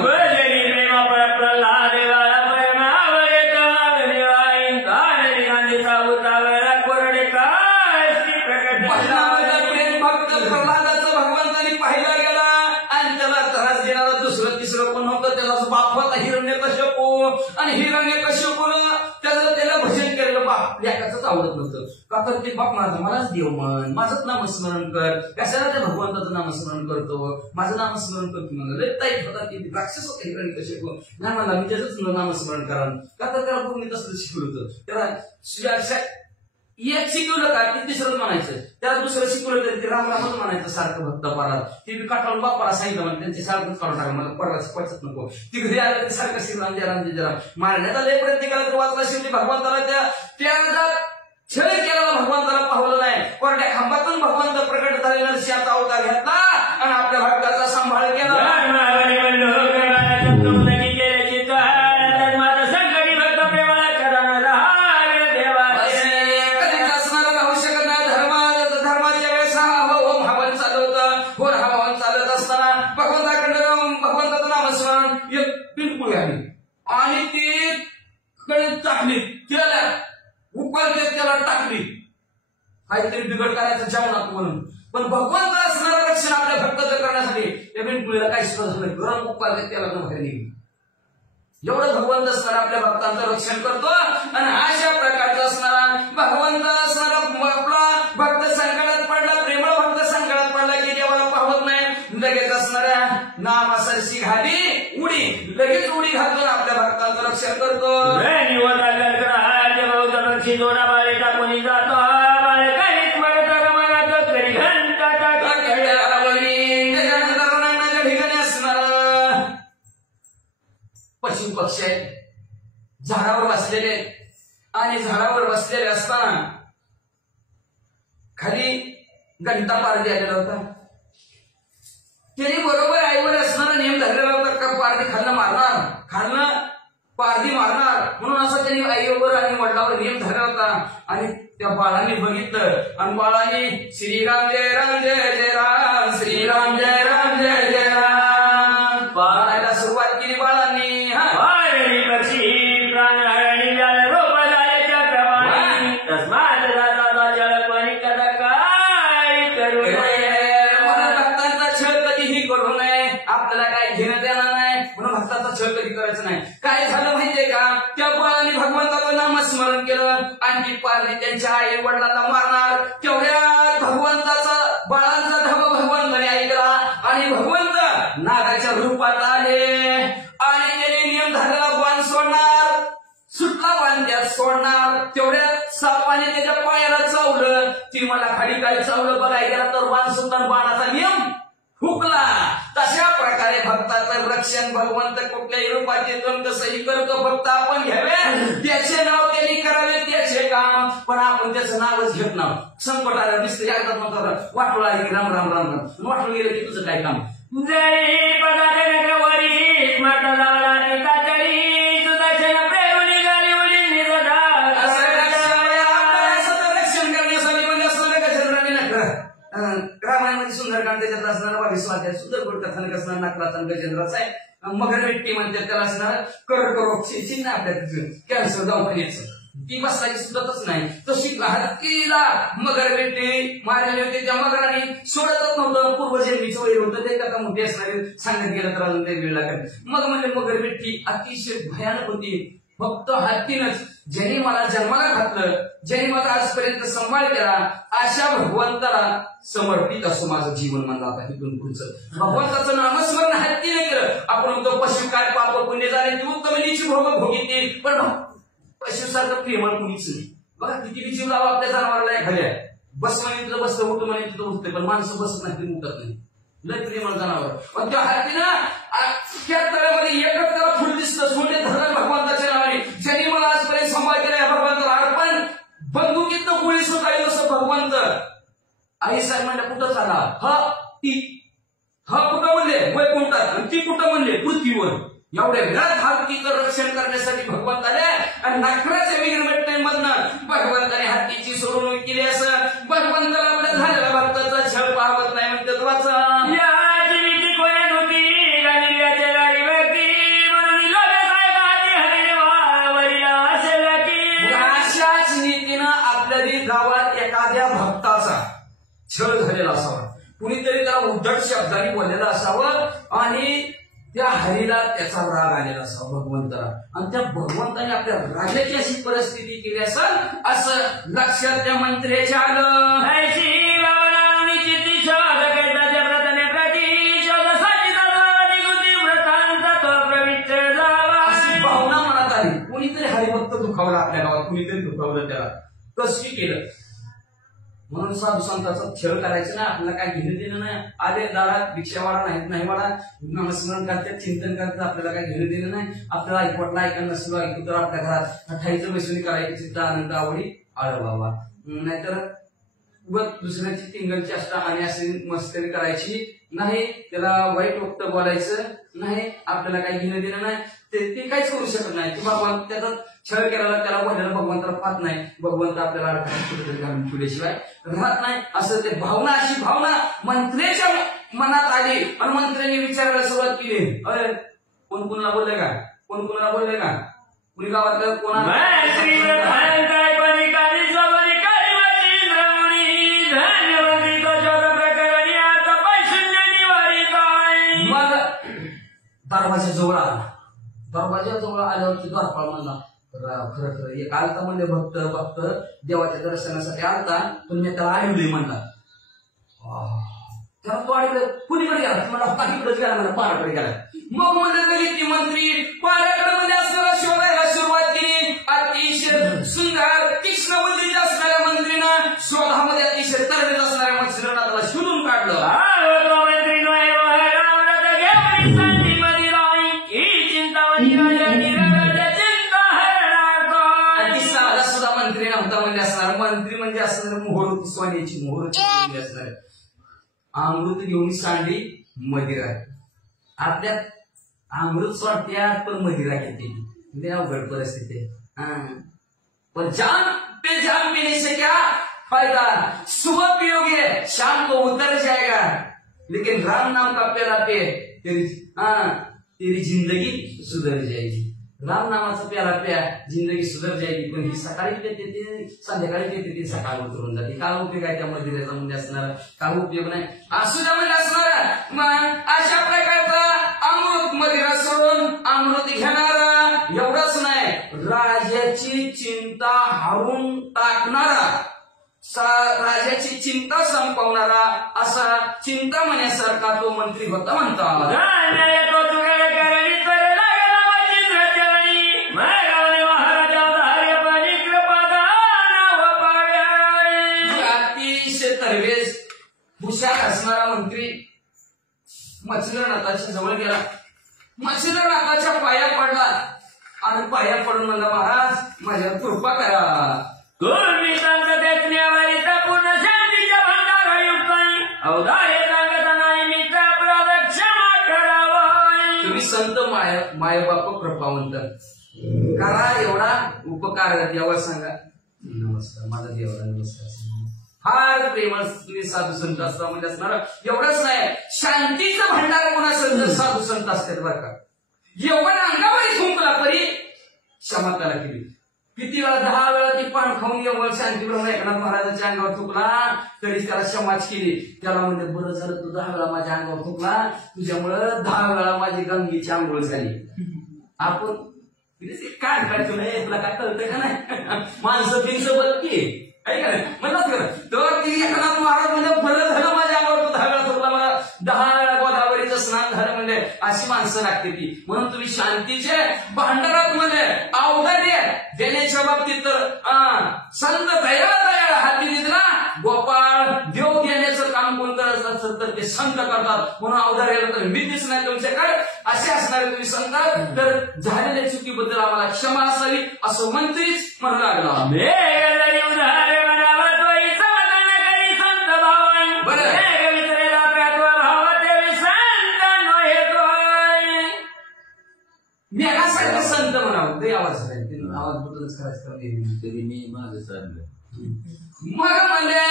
भगवंतानी पाहिला गेला आणि त्याला त्रास देणारा दुसरं तिसरं कोण होतं. त्याचा बाप होता हिरण्यकश्यपू. आणि हिरण्यकश्यपूनं त्याला भजन केलेलं बाप लेकाचंच आवडत नव्हतं. का तर ते बाप मलाच देव म्हण, माझंच नामस्मरण कर. कशाला त्या भगवंताचं नामस्मरण करतो? माझं नामस्मरण करतो म्हणलं. ताईत होता ती राक्षस होता हिरण्यकश्यपू. नाही म्हणला मी त्याचंच नामस्मरण करा. का तर त्याला पूर्ण तसं शिकवलं होतं. त्याला एक शिकवलं का ते तिसरंच म्हणायचं. त्याला दुसरं शिकवलं तरी ते राम रामच म्हणायचं सारखं भक्त पारात. ते मी काटाळून बापाला सांगितलं म्हणजे त्यांचे सारखंच काढून टाका मला परत पचत नको. ती घरी आलं ते सारखं श्रीराम जय राम जय राम मारण्यात आले. प्रयत्न केला तर वाचला शेवटी भगवंताला त्या छळ केला. भगवंताला पाहलं नाही. कोरड्या खांबातून भगवंत प्रकट झाले. नरसिंहाचा अवतार घेतला आणि आपल्या भक्ताचा सांभाळ केला. आणि ती टाकली त्याला उकळते त्याला टाकली. काहीतरी बिघड करायचं जेवणात म्हणून. पण भगवंत असणारं रक्षण आपल्या भक्ताचं करण्यासाठी त्या बिनकुळीला काही सुद्धा झालं. गरम उकळते त्याला बाहेर निघली. एवढं भगवंत असणारा आपल्या भक्तांचं रक्षण करतो. आणि अशा प्रकारचा असणारा भगवंत असणारा आपला भक्त संकटात पडला, प्रेमळ भक्त संकटात पडला की देवाला पाहत नाही. लगेच असणाऱ्या नामासरशी घाली उडी, लगेच उडी घालून आपल्या भक्तांचं रक्षण करतो. पशु पक्षी आहेत झाडावर बसलेले. आणि झाडावर बसलेले असताना खाली घंटा पारधी आलेला होता. त्याने बरोबर आईवर असणारा नियम धरलेला होता का पारधी खाल्लं मारणार, खाल्लं पारधी मारणार. म्हणून असा त्यांनी आईवर आणि वडिलावर नियम धरला होता. आणि त्या बाळाने बघितलं आणि बाळाने श्रीराम जय राम जय जय राम, श्रीराम जय राम जय जय राम पारायला सुरुवात केली बाळांनी. आपल्याला काय घेणं देणार नाही म्हणून भक्ताचा छळ कधी करायचं नाही. काय झालं माहितीये का? त्या बाळाने भगवंताचं नामस्मरण केलं आणि ती पारधी त्यांच्या आई वडिलांना मारणार. तेवढ्या भगवंताचा बाळांचा धर्म भगवंताने ऐकला आणि भगवंत नागाच्या रूपात आले. आणि त्याने नियम धरलेला बाण सोडणार, सुटला बाण त्यात सोडणार. तेवढ्या सापाने त्याच्या पायाला चावलं. ती मला खाली काही चावलं बघाय गेला तर बाण सुटणार, बाणाचा नियम हुकला. तशा प्रकारे भक्ताचं रक्षण भगवंत कुठल्याही रूपात येतो कसंही करतो. भक्त आपण घ्यावे, त्याचे नाव त्यांनी करावे, त्याचे काम. पण आपण त्याचं नावच घेत नाव. संकट आलं दिसतं एकदा म्हणतो वाटोळ आली की राम राम राम राम, वाटोळ गेलं की तुझं काय काम. जरी पदावरी माता लावला नाही कातरी सुदर्शन प्रेम निघाली उडी निघा. रक्षण करण्यासाठी म्हणजे असणारे गजराने नकर रामायणामध्ये सुंदरकांड त्याच्यात असणारा 22 अध्याय सुंदर गोड कथानक असणार नाकलाचा गजेंद्राचा आहे. मगर मिट्टी म्हणते त्याला असणार कर्करोग चिन्ह आपल्या कॅन्सर दवाखान्याचं. ती बसताची सुद्धाच नाही. तशी हत्तीला मगर बेटे मारले होते, त्या मगराने सोडतच नव्हतं. पूर्वजन्मीचं वैर होतं ते कथा मोठी असणारे सांगत गेलं तर अजून ते वेळ लागेल. मग म्हणजे मगर बेटी अतिशय भयानक होती. फक्त हत्तीनच ज्यांनी मला जन्माला घातलं, ज्यांनी मला आजपर्यंत सांभाळ केला, अशा भगवंताला समर्पित असं माझं जीवन म्हणलं. आता तिथून पुढचं भगवंताचं नामस्मरण हत्तीने केलं. आपण तो पशु काय पाप पुण्य झाले ती उत्तमनीची भोग भोगितली, पण पशुसारखं प्रेमळ कुणीच नाही. बघा किती जीव लावा आपल्या जनावराला एखाद्या बस म्हणे तिथं बसतं, उठ म्हणे तिथं उठते, पण माणसं बसत नाही, ती उठत नाही. लय प्रेमळ जनावर. पण त्या हत्तीनं त्या तळ्यामध्ये एकच त्याला फुल दिसतं, सोडले धरण भगवंताच्या नावाने. ज्यांनी मला आजपर्यंत सांभाळ केला या भगवंताला अर्पण. बंदुकीतनं गोळी सुटायला असं भगवंत. आई साहेब म्हणल्या कुठं चाला? हा कुठं म्हणले? वैकुंठात. ती कुठं म्हणले? पृथ्वीवर. एवढ्या विराट हत्तीचं रक्षण करण्यासाठी भगवंत आले आणि नखराच्या विघ्नमधनं भगवंताने हत्तीची सोडवणूक केली. असं भगवंताला आपल्या झालेला भक्ताचा छळ पाहत नाही म्हणतात वाचा. अशाच नीतीनं आपल्या गावात एखाद्या भक्ताचा छळ झालेला असावा, कुणीतरी त्याला उद्धट शब्दाने बोललेला असावं आणि त्या हरीला त्याचा राग आलेला असावा भगवंताला. आणि त्या भगवंताने आपल्या राजाची अशी परिस्थिती केली असेल असं लक्षात त्या मंत्र्याच्या आलं. अशी भावना मनात आली. कुणीतरी हरिभक्त दुखावला आपल्या गावात, कुणीतरी दुखावलं त्याला. कशी केलं म्हणून साधू संतांचा छळ करायचं ना, आपल्याला काय घेणं देणं नाही. आले दारात भिक्षावाडा नाही वाडा नामस्मरण करतात, चिंतन करतात, आपल्याला काय घेणं देणं नाही. आपल्याला ऐकवटला ऐका नसलो ऐकू तर आपल्या घरात ठाईचं बैसणी करायची, चित्त आनंद आवडी आळ बाबा. नाहीतर दुसऱ्याची टिंगलची असता आणि अशी मस्करी करायची नाही, त्याला वाईट वक्त बोलायचं नाही, आपल्याला काही घेणं देणं नाही. ते काहीच करू शकत नाही. भगवान त्याचा छळ केला, त्याला बोलायला भगवंताला पाहत नाही. भगवंत आपल्याला कुठेतरी घालून ठेवल्याशिवाय राहत नाही. असं ते भावना, अशी भावना मंत्र्याच्या मनात आली आणि मंत्र्यांनी विचारायला सुरुवात केली. अरे कोण कोणाला बोलले का? कोण कोणाला बोलले का? कुणी गावातलं कोणा दरवाजाजवळ आला. दरवाजाजवळ आल्यावरती द्वारपाळ म्हणला, खरं खरं एक आलता म्हणजे भक्त देवाच्या दर्शनासाठी आलता, पण मी त्याला आडवली म्हणला. त्याला तो आडवलं. कुणीकडे गेला? मला पाठीकडेच गेला, मला पाराकडे गेला. मग म्हणलं की मंत्री पाराकडे मध्ये असणारा शोधायला सुरुवात केली. अतिशय सुंदर तीक्ष्ण बुद्धीच्या असणाऱ्या मंत्रीनं शोधामध्ये अतिशय तरबेज असणाऱ्या मंत्रीनं त्याला शोधून काढलं. मंत्री म्हणजे असणार मोहर, सोन्याची मोहर असणार. अमृत घेऊन सांडी मदिरा. आपल्यात अमृत सोडत्या पण मदिरा घेते. अवघड परिस्थिती. पर जान पे जान पीने से क्या फायदा? सुबह पियोगे शाम को उतर जाएगा, लेकिन राम नाम का प्याला पे तेरी जिंदगी सुधर जाएगी. राम नामाचा प्याला प्या, जिंदगी सुधर जायची. पण ही सकाळी येते ते संध्याकाळी येते ती सकाळ उतरून जाते. काय उपयोग आहे त्या मदिरेचा म्हणजे असणार? काय उपयोग नाही. असू द्या म्हणजे असणार. मग अशा प्रकारचा अमृत मदिरा सोडून अमृत घेणारा, एवढंच नाही राजाची चिंता हरून टाकणारा, राजाची चिंता संपवणारा असा चिंतामण्यासारखा तो मंत्री होता म्हणतात. हुशार असणारा मंत्री मच्छिंद्रनाथाच्या जवळ गेला. मच्छिंद्रनाथाच्या पाया पडला आणि पाया पडून म्हणला, महाराज माझ्यावर कृपा करा. तुम्ही संत मायबाप कृपावंत करा, एवढा उपकार देवा सांगा. नमस्कार, माझा देवाला नमस्कार. फार प्रेमळ साधू संत असतात म्हणजे असणार. एवढंच नाही, शांतीचं भांडार कोणा संत साधू संत असतात बरं का. एवढं अंगावर झुंकला तरी क्षमा त्याला केली. किती वेळा 10 वेळा ती पान खाऊन येवळ शांतीब्रह्म एकनाथ महाराजांच्या अंगावर थुकला तरी त्याला क्षमाच केली. त्याला म्हणजे बरं झालं तू 10 वेळा माझ्या अंगावर थुकला, तुझ्यामुळं 10 वेळा माझी गंगेची आंघोळ झाली. आपण काय काय तुला काय कळतंय का नाही? माणसं बिनचं बल की आहे का नाही म्हणतात खरं. तर ती एकनाथ महाराज म्हणजे बरं झालं माझ्या अंगावर तू 10 वेळा थुकला, मला 10 वेळा गोदावरीचं स्नान झालं म्हणजे अशी माणसं लागते ती. म्हणून तुम्ही शांतीचे भांडारात मध्ये औदार्य देण्याच्या बाबतीत तर संत दयाळ हाती निधला गोपाळ देव देण्याचं काम कोण करत असतं तर ते संत करतात. म्हणून औदार्याला तर भीतीच नाही तुमच्याकडे. असे असणारे तुम्ही संत तर झालेल्या चुकीबद्दल आम्हाला क्षमा असावी असं मंत्रीच म्हणू लागला. मेघासारखं संत म्हणावं ते आवाज आवाज बदलच करायचं तरी मी माझं चाललं. मग म्हणजे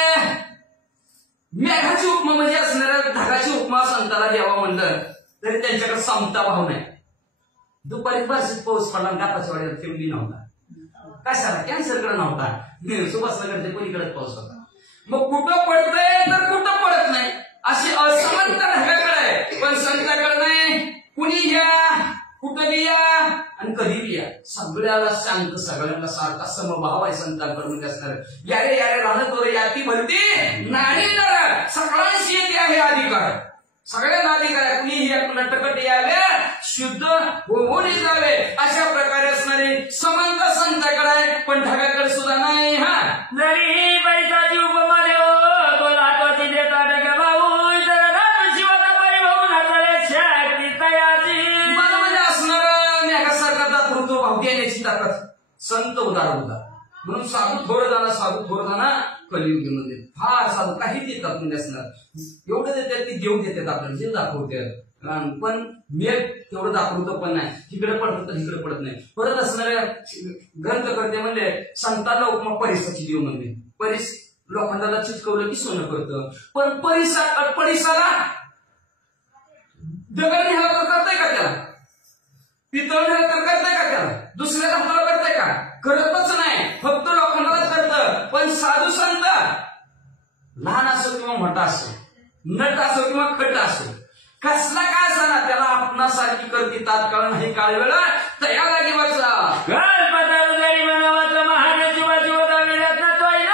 मेघाची उपमा म्हणजे असणाऱ्या ढगाची उपमा संताला द्यावा म्हणलं तरी त्यांच्याकडे समता भाव नाही. दुपारी बरशीत पाऊस पडला, कापाच्या वाड्यात थेंबी नव्हता. कशाला? कॅन्सरकडे नव्हता, सुभाषनगरच्या पलीकडेच पाऊस होता. मग कुठं पडतंय तर कुठं पडत नाही अशी असमानता ढगाकडे आहे, पण संताकडे नाही. कुणी घ्या कुठं या आणि कधी या सगळ्याला शांत, सगळ्यांना सारखा समभाव आहे संतांकडे. म्हणजे असणार यारे यारे राहणं तो याती भरती नाही तर सगळ्यांशी येते आहे अधिकार, सगळ्यांना अधिकार आहे. कुणीही या नटकट यावे शुद्ध होऊन जावे अशा प्रकारे असणारी समानता संतांकडे आहे, पण ढगाकडे सुद्धा नाही. जरी पैशाची उपमा देव तो लाटवाची देता ढगा भाऊ तर शिवाचा परिभाऊ नाचले शक्ती तयाची. भाव देण्याची ताकद संत उदार उदार. म्हणून साधू थोडं जाणार, साधू थोडं जाणार कलियुगी मध्ये फार साधू काही देतात म्हणजे असणार. एवढं देतात की देव देतात आपल्याला जे दाखवते, पण मेघ तेवढं दाखवतं पण नाही. तिकडे पडतं तर इकडे पडत नाही. परत असणाऱ्या ग्रंथ करते म्हणजे संतांना उपमा परिसाची देव म्हणजे परिस लोखंडाला चिटकवलं की सोनं करतं, पण परिसाला दगड न्यायला तर करताय का त्याला? पितळ न्यायला तर करताय का त्याला? दुसऱ्या धातूला करताय का? करतच नाही, फक्त लोखंडालाच करतं. पण साधू संत लहान असो किंवा मोठा असो, नट असो किंवा खट असो, कसला काय असला त्याला आपणासारखी करते तात्काळ नाही काळ वेळा तया लागे वाचा. गणपताला जरी म्हणावाचं महान शिवाजी होता विरत्न तोय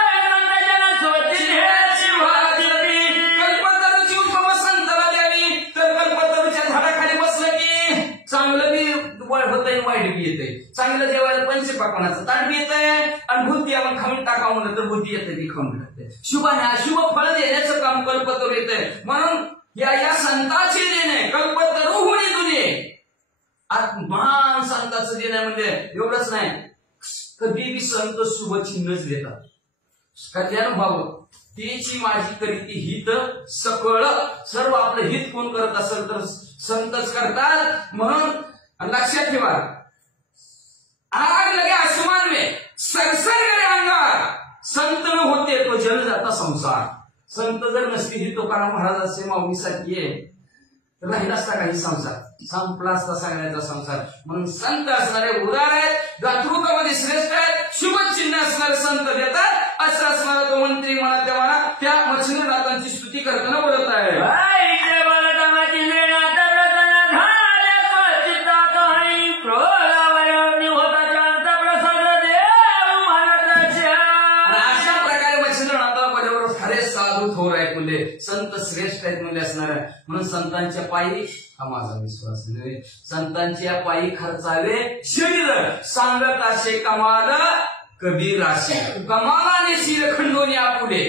कल्पतरूची उपमा संताला द्यावी तर कल्पतरूच्या झाडाखाली बसलं की चांगलं बी होतंय, वाईट बी येतंय. चांगलं जेवायला पंचपाकवानाचं ताट बी येतंय आणि बुद्धी आपण खाऊन टाकावं म्हणलं तर बुद्धी येते ती खाऊन टाकते. शुभाने अशुभ फळ देण्याचं काम कल्पतरू येतंय. म्हणून या संताचे देणे कल्पतरू होणे तुझे महान संताचं देणं म्हणजे एवढंच नाही, कधी बी संत शुभ चिन्हच देतात. कल्याण व्हावं त्याची माझी करीती हित सकळ सर्व आपलं हित कोण करत असेल तर संतच करतात. म्हणून लक्षात ठेवा, आग लगे आसमान में सरसर करे अंगार, संत न होते तो जल जाता संसार. संत जर नसती ही तुकाराम महाराजांचे माऊलीसारखी आहे तर राहिला असता काही संसार, संपला असता सगळ्याचा संसार. म्हणून संत असणारे उदार आहेत, दातृत्वामध्ये श्रेष्ठ आहेत, शुभ चिन्ह असणारे संत देतात. असं असणारा तो मंत्री म्हणा तेव्हा त्या मच्छिंद्रनाथांची स्तुती करताना बोलत आहे. संत श्रेष्ठ आहेत म्हणजे असणार आहे. म्हणून संतांच्या पायी हा माझा विश्वास नाही. संतांच्या पायी खर्चावे शरीर सांगत असे कमाल कबीर राशी कमालाने शिर खंडोनी आपुले.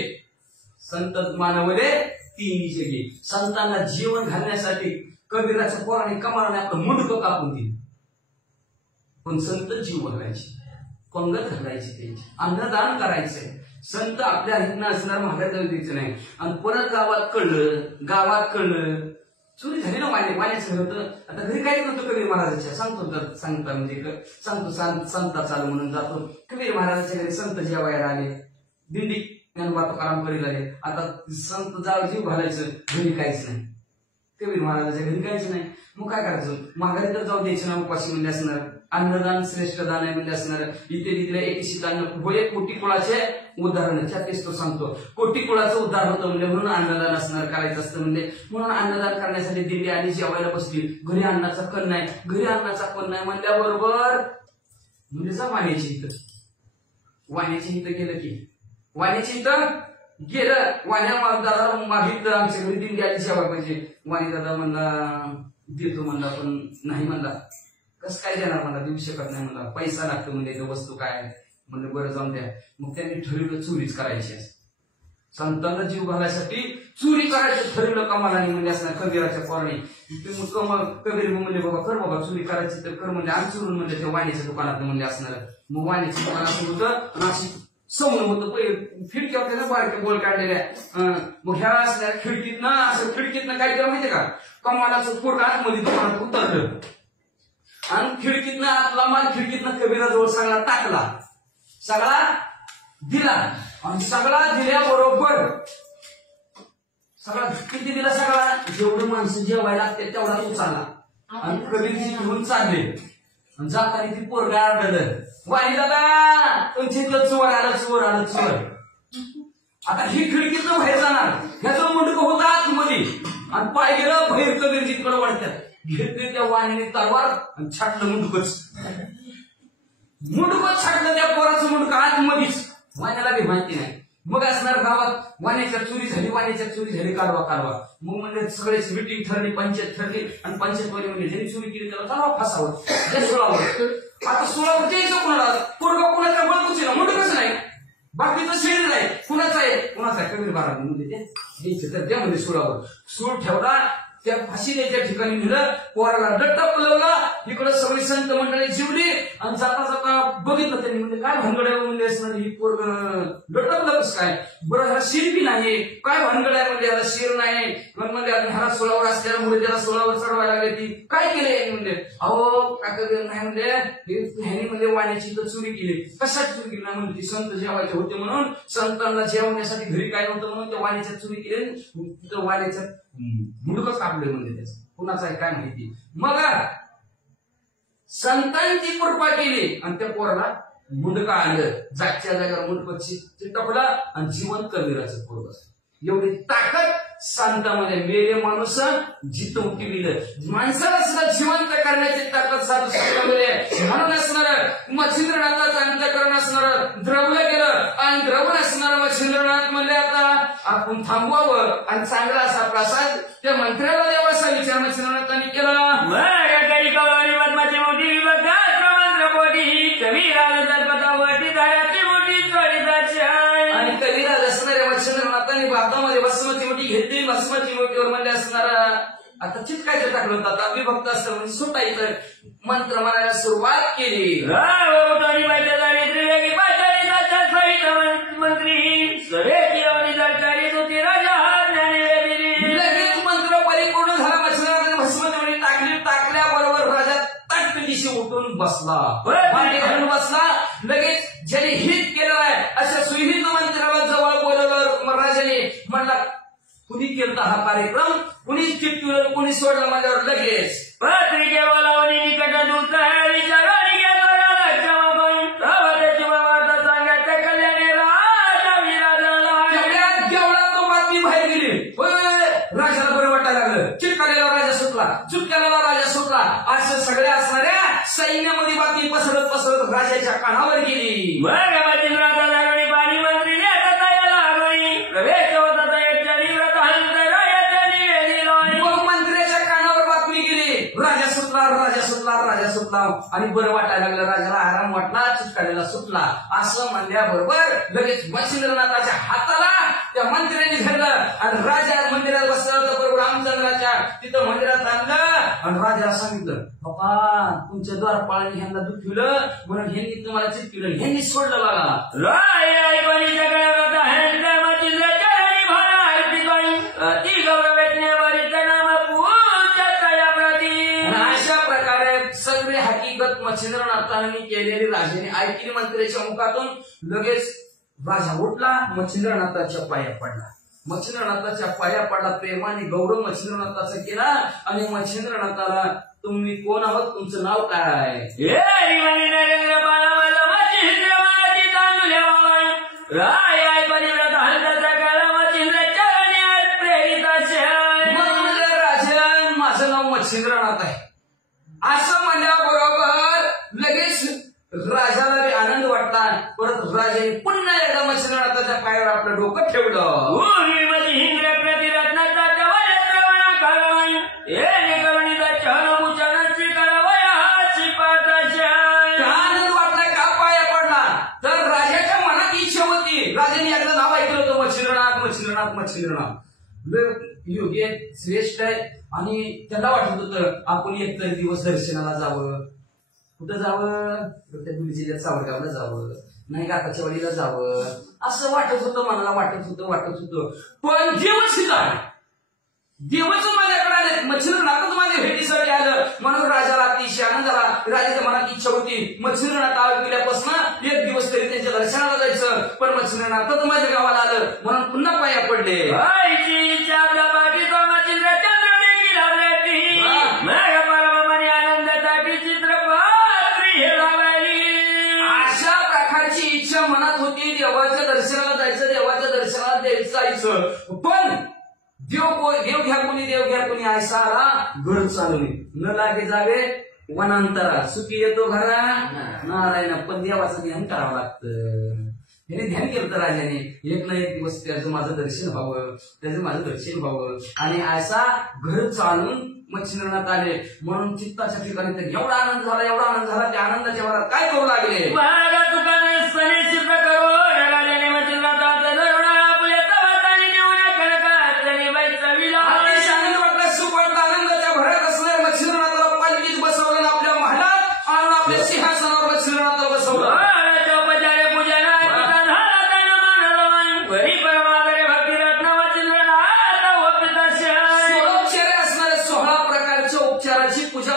संत मानवले तिन्ही जगी. संतांना जीवन घालण्यासाठी कबीराच्या पोराने कमालाने आपलं मुंडकं कापून दिलं, पण संत जीव घालायचे, पंगत घालायची, त्यांची अन्नदान करायचंय. संत आपल्या हितनं असणार महागात जाऊ द्यायचं नाही. आणि परत गावात कळलं चोरी झाली ना पाण्याचं होतं. आता घरी काय करतो कबीर महाराजाच्या सांगता म्हणजे सांगतो संता चालू म्हणून जातो कबीर महाराजाच्या घरी. संत जेवायला आले, दिंडी ज्ञानोबा तुकाराम करील आले. आता संत जाव जीव घालायचं, घरी काहीच नाही. कबीर महाराजाच्या घरी काहीच नाही. मग काय करायचं, माघारी तर जाऊ द्यायचं ना, उपाशी म्हणजे असणार. अन्नदान श्रेष्ठ दान आहे म्हणजे असणार. इथे तिथे एक अन्न होय, कोटी कुळाचे उदाहरण त्याच तो सांगतो. कोटी कुळाचं उदाहरण होतं म्हणजे म्हणून अन्नदान असणार, करायचं असतं म्हणजे. म्हणून अन्नदान करण्यासाठी दिल्ली आणि जेवायला बसली. घरी अन्नाचा कण नाही, घरी अन्नाचा कण नाही म्हणल्याबरोबर म्हणजे जा वाण्याची इथं. वाण्याची इथं गेलं की वाण्याची इथं गेलं. वाण्या दादा मागितलं आमच्या घरी दिंडी आली सेवा पाहिजे. वाणी दादा म्हणला देतो म्हणला, पण नाही म्हणला. कसं काय देणार म्हणला, देऊ शकत नाही म्हणला, पैसा लागतो म्हणजे वस्तू काय म्हणजे. बरं जाऊन द्या. मग त्यांनी ठरवलं चोरीच करायची. संतांना जीव घालायसाठी चोरी करायचं ठरवलं कमालाने म्हणजे असणार कबीराच्या पोराने. कबीर म्हणजे बाबा कर बाबा चोरी करायची तर कर म्हणजे. आम्ही चोरून म्हणजे त्या वाण्याच्या दुकानात म्हणजे असणार. मग वाण्याच्या दुकानात होतं अशी समोर होतं खिडक्या होत्या ना बारक्या बोल काढलेल्या. मग ह्या असल्या खिडकीतनं असं खिडकीतनं काय केलं माहितीये का, कमालाचं पोट आतमध्ये दुकानात उतरलं आणि खिडकीतनं आतला माल खिडकीतनं कबीराजवळ सगळा टाकला, सगळा दिला. आणि सगळा दिल्याबरोबर सगळा किती दिला, सगळा जेवढं माणसं जेवायला लागते तेवढा उचलला. आणि कबीरजी घेऊन चालले. जाताना ती पोरगा आढळलं, वाणी दादा तुमच्या इथलं चोर आलं, चोर आलं, चोर. आता ही खिडकीतनं बाहेर जाणार, ह्याचं मुंडकं होतं आतमध्ये आणि पाय गेलं बाहेर. कबीरजीकडे वाढतात, घेतले त्या वाणीने तलवार आणि छाटलं मुंडकच. मुंडकच छाटलं त्या पोराचं मुंडकं आतमध्येच. वाण्याला बी माहिती नाही. मग असणार गावात वाण्याच्या चोरी झाली, वाण्याच्या चोरी झाली, काढवा काढवा. मग म्हणजे सगळेच मिटिंग ठरली, पंचायत ठरली आणि पंचायतवाली म्हणजे ज्यांनी चोरी केली त्याला काढवा फासावर, त्या सोळावर. आता सोळावर द्यायचं कुणाला, पोरगा कुणाचा बळकुच ना, मुंडकच नाही, बाकीचं शरीर नाही, कुणाचं आहे कुणाचा आहे. कबीर महाराज म्हणजे द्यायचं तर द्या म्हणजे सोळावर. सूर ठेवला, त्या फाशीच्या ठिकाणी नेलं, पोराला दट्टप लावला. इकडं सगळी संत मंडळी जीवली आणि जाता जाता बघितलं त्यांनी म्हणजे काय भानगड आहे म्हणजे असणार. ही पोरग दट्टपलं कसं काय, बरं ह्याला शिर बी नाही, काय भानगड आहे म्हणजे ह्याला शिर नाही म्हणजे ह्याला सोळावर असल्यामुळे त्याला सोळावर चढवायला लागले. ती काय केले म्हणजे, अहो काय नाही म्हणजे ह्यानी म्हणजे वाण्याची तर चोरी केली. कशात चोरी केली नाही म्हणजे, संत जेवायचे होते म्हणून, संतांना जेवण्यासाठी घरी काय नव्हतं म्हणून त्या वाण्याच्या चोरी केली. तिथं वाण्याचं मुंडकच कापले म्हणजे त्याचं, कुणाचं आहे काय माहिती. मग संतांची कृपा केली आणि त्या पोराला मुंडका आलं. जागच्या जागेवर मुंडक चिटकलं आणि जिवंत कबीराचं पोरग. एवढी ताकद संतांमध्ये. मेले माणूस जितून टिकलं, माणसाला सुद्धा जिवंत करण्याची ताकद साधू संतांमध्ये. म्हणून असणार मच्छिंद्रनाथाचं अंतःकरण असणार द्रवलं गेलं आणि द्रवण असणार मच्छिंद्रनाथ म्हणजे आता आपण थांबवावं आणि चांगला असा प्रसाद त्या मंत्र्याला द्यावासा विचार मच्छिंद्रनाथांनी केला. आणि कविराज असणाऱ्या मच्छिंद्रनाथांनी बागामध्ये बसमती मोठी घेतली. बसमती मोठीवर म्हणजे असणार आता चिटकायचं टाकलं होतं. आता विभक्त असतं म्हणजे सुटायचं मंत्र म्हणायला सुरुवात केली. लगेच मंत्र परिपूर्ण झाला. मच्छिंद्रनाथांनी भस्मती टाकली. टाकल्याबरोबर राजा तट दिशी उठून बसला, मांडी घालून बसला. लगेच ज्याने हित केलं आहे अशा सुहित मंत्र्याला जवळ बोलवलं राजाने. म्हणला कुणी केलता हा कार्यक्रम, कुणी चिटकवलं, कुणी सोडलं माझ्यावर. लगेच पत्रिके बोलावणी निकट दूत बातमी बाहेर गेली. राजाला बरं वाटायला लागलं. चिटकालेला राजा सुटला, चुटकालेला राजा सुटला. असं सगळ्या असणाऱ्या सैन्यामध्ये बातमी पसरत पसरत राजाच्या कानावर गेली. मंत्र्याच्या कानावर बातमी गेली. राजा सुटला, राजा सुटला, राजा सुटला. आणि बरं वाटायला लागलं, राजाला आराम वाटला, चुटकालेला सुटला. असं म्हणल्याबरोबर लगेच मच्छिंद्रनाथाच्या हाताला त्या मंत्र्यांनी धरलं आणि राजा मंदिरात बसला. तर रामचंद्राच्या तिथं मंदिरात आणलं आणि राजाला सांगितलं, बाबा तुमच्या द्वारपाळाने ह्यांना दुखवलं म्हणून ह्यांनी तुम्हाला चिटकवलं, ह्यांनी सोडलं बघा. अशा प्रकारे सगळी हकीकत मच्छिंद्रनाथांनी केलेली राजाने ऐकली मंत्र्याच्या मुखातून. लगेच राजा उठला, मच्छिंद्रनाथाच्या पाया पडला. मच्छिंद्रनाथाच्या पाया पडला, प्रेमाने गौरव मच्छिंद्रनाथाचा केला आणि मच्छिंद्रनाथाला तुम्ही कोण आहात, तुमचं नाव काय? राजन माझं नाव मच्छिंद्रनाथ आहे असं म्हणल्याबरोबर लगेच राजाला बी आनंद वाटला. परत राजाने पुन्हा एकदा मच्छिंद्रनाथाच्या पायावर आपलं डोकं ठेवलं. आनंद वाटलाय का पाया पडला, तर राजाच्या मनात इच्छा होती. राजाने एकदा नाव ऐकलं होतं मच्छिंद्रनाथ मच्छिंद्रनाथ मच्छिंद्रनाथ योग्य श्रेष्ठ आहे आणि त्याला वाटत होतं आपण एकतरी दिवस दर्शनाला जावं. कुठं जावं, जिल्ह्यात सावरगावला जावं, नाही काकाच्या वाडीला जावं असं वाटत होतं, मनाला वाटत होतं. पण दिवस देवच माझ्याकडे आले, मच्छिंद्रनाथच माझ्या भेटीसाठी आलं म्हणून राजाला अतिशय आनंद झाला. राजाच्या मनात इच्छा होती मच्छिंद्रनाथ गेल्यापासून एक दिवस तरी त्यांच्या दर्शनाला जायचं, पण मच्छिंद्रनाथच माझ्या गावाला आलं म्हणून पुन्हा पाया पडले. अशा प्रकारची इच्छा मनात होती, देवाच्या दर्शनाला जायचं. पण देव घ्या कोणी ऐसारा घर चालवणे न लागे जावे वनांतरा, सुखी येतो घरा नारायण. पण देवाचं ध्यान करावं लागतं. याने ध्यान केलं तर राजाने एक ना एक दिवस त्याचं माझं दर्शन व्हावं आणि ऐसा घर चालून मच्छिंद्रनाथ आले. म्हणून चित्ताच्या ठिकाणी तर एवढा आनंद झाला त्या आनंदाच्या वरात काय करू लागले.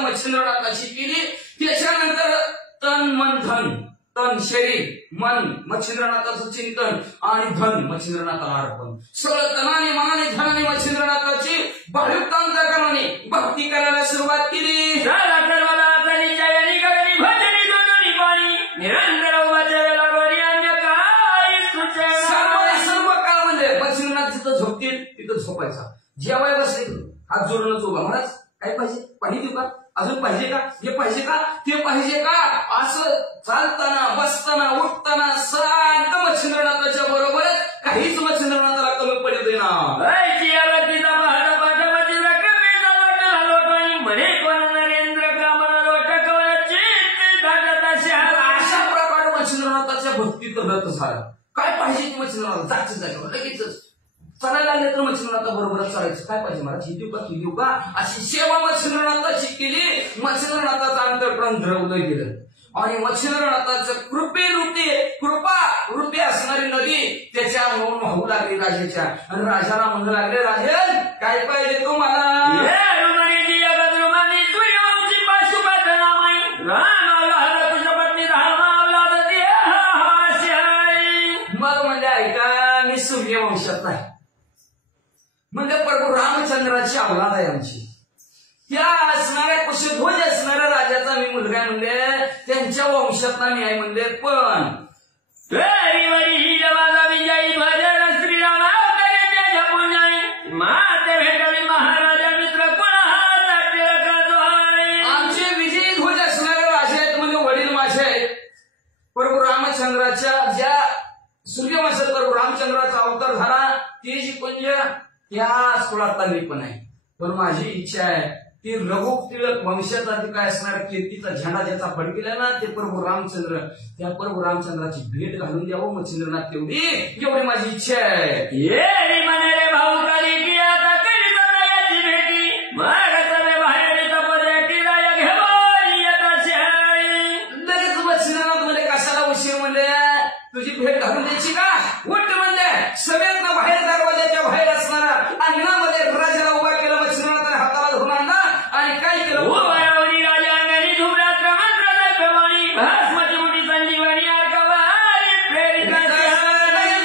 मच्छिंद्रनाथाची केली. त्याच्यानंतर तन शरीर मन मच्छिंद्रनाथाचं चिंतन आणि धन मच्छिंद्रनाथाला अर्पण. सगळं तनाने मनाने धनाने मच्छिंद्रनाथाची भाविकांतरणाने भक्ती करायला सुरुवात केली. सर्व काळ म्हणजे मच्छिंद्रनाथ जिथं झोपतील तिथं झोपायचा. जेवाय बसले हात जोडूनच उभा, महाराज काय पाहिजे, पाणी देऊ का, अजून पाहिजे का, हे पाहिजे का, ते पाहिजे का, असं चालताना बसताना उठताना सारखं मच्छिंद्रनाथाच्या बरोबरच. काहीच मच्छिंद्रनाथाला कमी पडू देणार. अशा प्रकारे मच्छिंद्रनाथाच्या भक्तीत रत झाला. काय पाहिजे की मच्छिंद्रनाथ जायचं जायचं लगेचच चालायला लागले तर मच्छिंद्रनाथा बरोबरच चालायचं. काय पाहिजे मला, ही देऊ का, तू देऊ का, अशी सेवा मच्छिंद्रनाथाची केली. मच्छिंद्रनाथाचं अंतःकरण द्रवलं गेलं आणि मच्छिंद्रनाथाचं कृपा रूपी असणारी नदी त्याच्या मौन वाहू लागली राजाच्या. आणि राजाला म्हणू लागले, राजन काय पाहिजे तुम्हाला. मग म्हणजे ऐका, मी सूर्यवंशात नाही म्हणजे प्रभू रामचंद्राची अवलाद आहे आमची. त्या असणाऱ्या कुशध्वज असणाऱ्या राजाचा मी मुलगा म्हणले, त्यांच्या वंशातला मी आहे म्हणले. पण आमचे विजयी ध्वज असणारे राजे आहेत म्हणजे वडील माझे आहेत. प्रभू रामचंद्राच्या ज्या सूर्यवंशात प्रभू रामचंद्राचा अवतार झाला ती जी कुंज या कुळातला मी पण आहे. पण माझी इच्छा आहे ती रघु टिळक वंशाचा काय असणारा कीर्तीचा झेंडा ज्याचा फडकेला ना ते प्रभू रामचंद्र, त्या प्रभू रामचंद्राची भेट घालून द्यावं मच्छिंद्रनाथ. एवढी माझी इच्छा आहे. भाऊ लगेच मच्छिंद्रनाथ मध्ये कशाला उशीर म्हणले, तुझी भेट घालून द्यायची का, उठ म्हणले. सगळ्यांना बाहेर दरवाजाच्या बाहेर असणारा अंगणामध्ये राजाला उभा केलं. मच्छिंद्रनाथाने हाताला धरून आणला आणि काय केलं,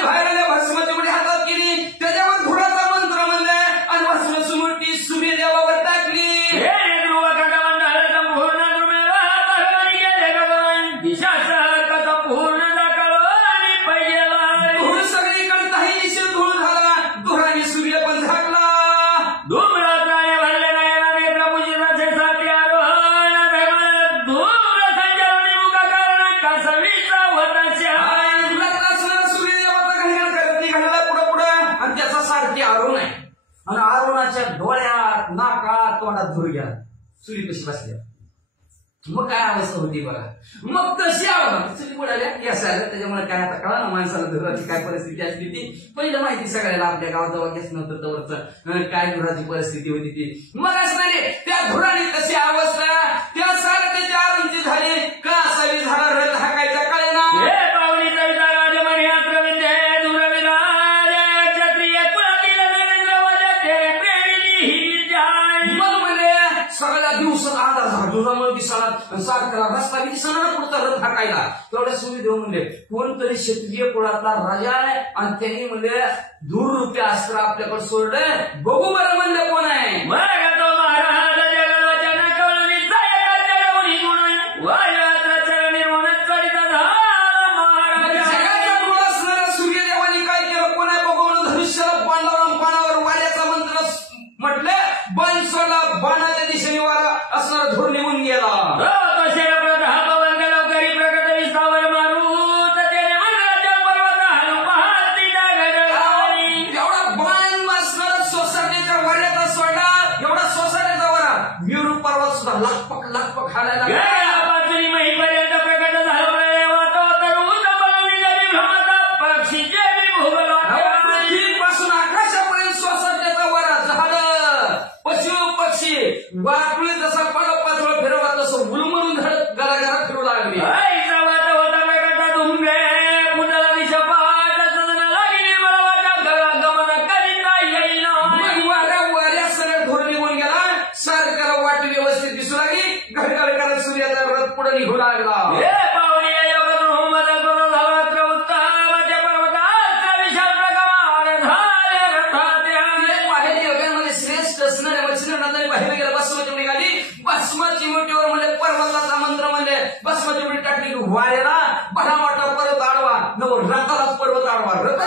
बाहेर भस्माची मुठी हातात केली, त्याच्यावर घोडा धूर घ्या चुली कशी बसल्या मग काय अवस्था होती बघा मग तशी चुली बुडाल्या गॅस आल्या त्याच्यामुळे काय आता कळा ना माणसाला धुराची काय परिस्थिती असली ती पहिलं माहिती सगळ्याला आपल्या गावात जेव्हा गॅस नव्हतं तेव्हाच काय धुराची परिस्थिती होती ती मग असणारे त्या धुराने कशी अवस्था त्या सारखी आरुंची झाली का असावी झाला रथ हाकायचा कळे ना सगळ्या दिवसात आधार झाला दुरामुळे दिसाला सारख्याला रस्ता बी दिसणार ना पुढचा रथ हाकायला तेवढ्या सुविधेव म्हणले कोणतरी क्षत्रिय कुळातला राजा आहे आणि त्यांनी म्हणले दूररूपी अस्त्र आपल्याकडे सोडलंय बघू बरं म्हणलं कोण आहे सूर्यदेवानी काय केलं कोण आहे बघू म्हणून धनुष्याला बाणावर वाल्याचा मंत्र म्हटलं बाण सोडला बाणाच्या दिशेने वारा असणारा धूर निघून गेला एवढा बाण असणारा सोसायटीच्या वाऱ्याचा सोडला एवढा सोसायटीचा वारा मिरू पर्वत सुद्धा लागपक हालायला वाकुळी जसा पाचोळा फिरवा तसं उलमरून गला फिरू लागली वाऱ्या सगळ्या धूर निघून गेला सारख्याला वाट व्यवस्थित दिसू लागली घडघड करत सूर्याचा रथ पुढे निघू लागला चिमटीवर म्हणजे पर्वताचा मंत्र म्हणजे भस्म चिमटी टाकली वाऱ्याला बडा मोठा पर्वत आडवा नव रथालाच पर्वत आडवा रथ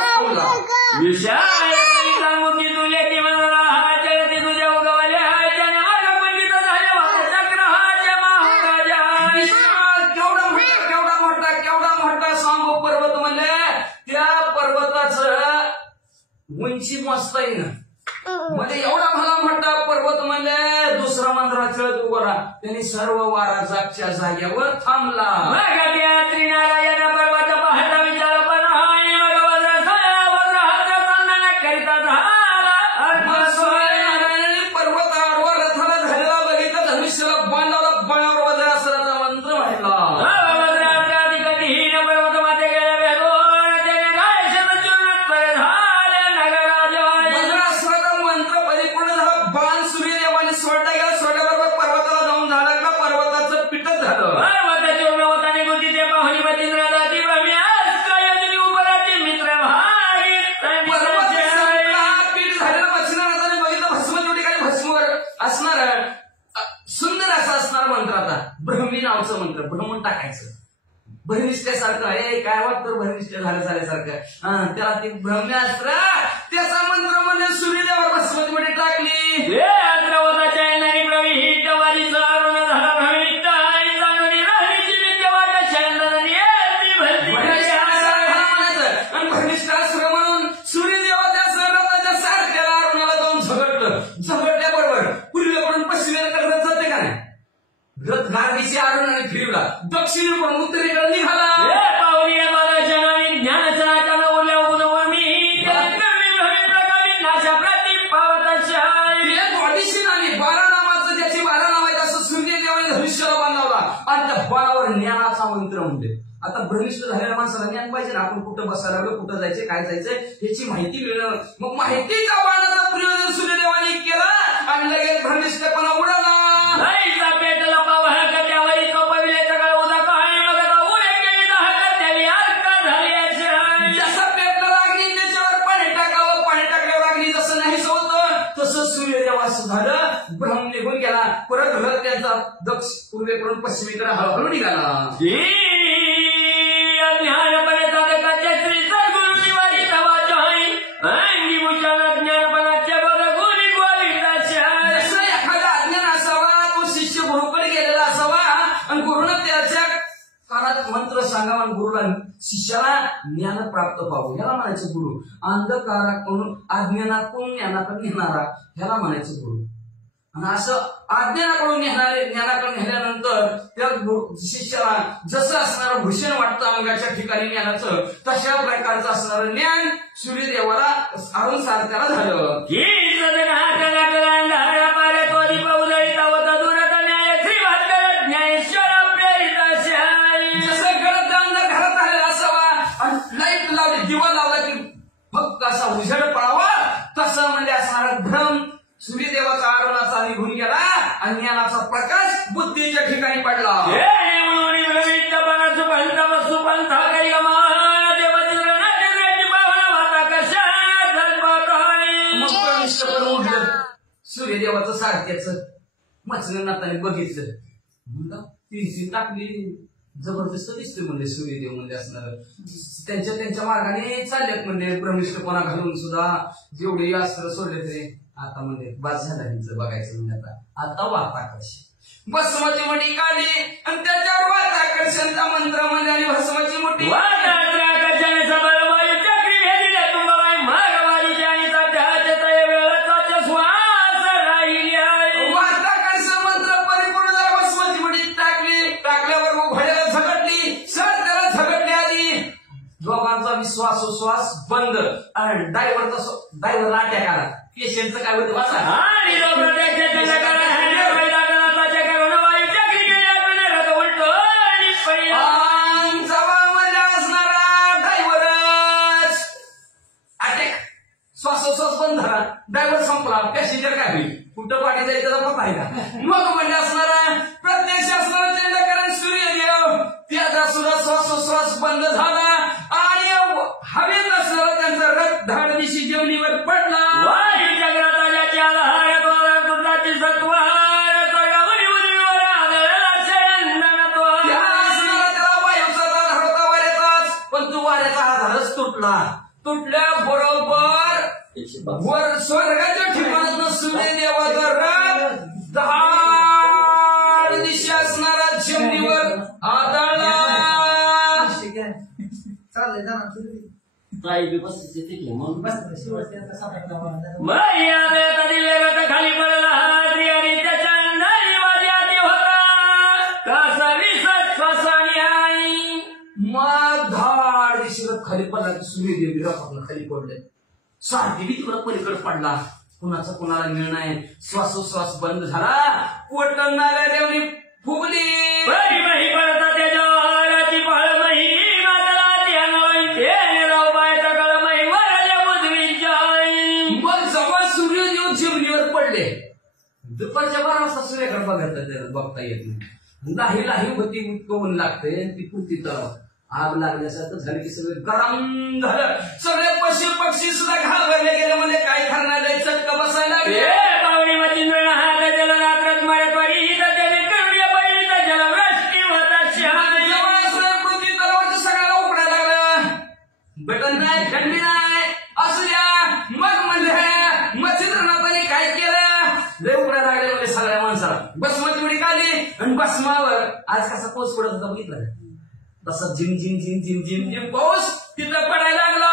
केवढा मोठा सांगू पर्वत म्हणजे त्या पर्वताचं उंची मस्त आहे ना म्हणजे एवढा भला मोठा पर्वत म्हणजे दुसरा मंत्रा चढत उभा त्यांनी सर्व वारा जागच्या जागेवर थांबला नारायण पर्वत पाहता विचार पण करिता पर्वत आडवा रथाला झालेला बघितलं धनुष्याला बाणावर वज्र असल्याचा मंत्र म्हटला सोडला गेला सोडल्याबरोबर पर्वताला जाऊन झाला का पर्वताचं पिटत झालं पीठ झालेलं बसणाराने बघितलं भस्मचोटी काय भस्मवर असणार सुंदर असं असणार मंत्र आता ब्रह्मी नावचं मंत्र भ्रमण टाकायचं भरनिष्ठेसारखं हे काय वाटतं भरनिष्ठ झाल्यासारखं त्याला ती ब्रह्म्यास्त्र त्याचा मंत्र म्हणजे सूर्यदेवावर भस्मचोटी टाकली रथ गार्गीशी आरुणाने फिरला दक्षिणेकडून उत्तरेकडे निघाला बारा नावाचं ज्याची बारा नाव आहेत असं सूर्यदेवाने धनुष्याला बांधावला आणि त्या बाणावर ज्ञानाचा मंत्र म्हणते आता भ्रमिष्ठ झालेल्या माणसाला ज्ञान पाहिजे ना आपण कुठं बसायला लागलो कुठं जायचं काय जायचं याची माहिती मिळणं मग माहितीचा बाणाचा प्रयोजन सूर्यदेवाने केला आणि लगेच भ्रमिष्ठपणा उडाला झालं भ्रम निघून गेला परत घर त्यांचा दक्ष पूर्वेकडून पश्चिमेकडे हळूहळू निघाला एखादा अज्ञान असावा तो शिष्य गुरुकडे गेलेला असावा आणि गुरुनं त्याच्या कानात मंत्र सांगावा आणि गुरुला शिष्याला ज्ञान प्राप्त व्हावं ह्याला म्हणायचं गुरु अंधकाराकडून अज्ञानातून ज्ञानाकडे नेणारा ह्याला म्हणायचं गुरु आणि असं अज्ञानाकडून ज्ञानाकडून नेल्यानंतर त्या शिष्याला जसं असणारं भूषण वाटतं अंगाच्या ठिकाणी ज्ञानाचं, तशा प्रकारचं असणारं ज्ञान सूर्यदेवाला अरुण सारथ्याला झालं. जसं घरात घरात आलेला असावा आणि लाईट लावली, दिवा लावला की फक्त असा उजेड पडावा, तसं म्हणजे असणारा भ्रम सूर्यदेवाचा आरोनाचा निघून गेला आणि ज्ञानाचा प्रकाश बुद्धीच्या ठिकाणी पडला. मग प्रविष्ट करून उठलं सूर्यदेवाचं सारख्याचं मचनाताने बघितलं, म्हणलं ती टाकली जबरदस्त दिसतोय म्हणजे सूर्यदेव म्हणजे असणार त्यांच्या मार्गाने चालल्यात म्हणजे प्रविष्टपणा घालून सुद्धा जेवढे अस्त्र सोडले तरी आता म्हणजे बाद झाला यांचं बघायचं म्हणजे आता वाताकर्षण भस्माची मुठी काढली आणि त्याच्यावर वाताकर्षणचा मंत्र म्हणजे आणि भस्माची मुठी वाताकर्षण मंत्र परिपूर्ण झाला. भस्माची मुठी टाकली, टाकल्यावर मग घोड्याला झगडली, सर त्याला झगडली आली. दोघांचा विश्वासोश्वास बंद आणि ड्रायव्हरला अटॅक आला. पेशंटचं काय होतं वाचा श्वासोश्वास बंद झाला, ड्रायव्हर संपला, पॅसेंजर काय होईल, कुठं पाठी जाईल त्याचा पत्ता आहे का. मग म्हणजे असणारा प्रत्यक्ष असणारा चंद्रकरण सूर्यदेव त्याचा सुद्धा श्वासोश्वास बंद झाला आणि हवेत असणारा त्यांचा रथ धाड दिशी जमिनीवर पडला. पण तो वाऱ्याचा आधारच तुटल्या बरोबर वर स्वर्गाच्या ठिकाणात सूर्यदेवाचा रथ धाड दिशा असणारा जमिनीवर आदळला. खाली पडला आणि त्याच्या मग धाड दिशेला खाली पडला की सूर्यदेव रथातून खाली पडले. सारथी बी तिकडं पलीकडे पडला, कुणाचा कुणाला निर्णय. श्वासोश्वास बंद झाला, पोटणाऱ्या देवनी फुगली. मग जेव्हा सूर्यदेव जमिनीवर पडले, दुपारच्या 12 वाजता सूर्याकडे बघता येत नाही. लाही होती, ऊन लागते, ती पुरती तळाव आग लागल्यासारखं झालं की सगळं गरम झालं. सगळे पशु पक्षी सुद्धा घाबरले गेले, म्हणजे काय करणार आहे, चटका बसायला लागले. पृथ्वी तलावरती सगळ्याला उकडायला लागलं. बटन नाही, थंडी नाही, असू द्या. मग म्हणजे मच्छिंद्रनाथाने काय केलं, लय उकडायला लागले म्हणजे सगळ्या माणसाला. भस्माची उडी काढली आणि भस्मावर आज कसा पाऊस पडत होता बघितलं, तसा झिम झिम झिम झिम झिम झिम पाऊस तिथं पडायला लागला.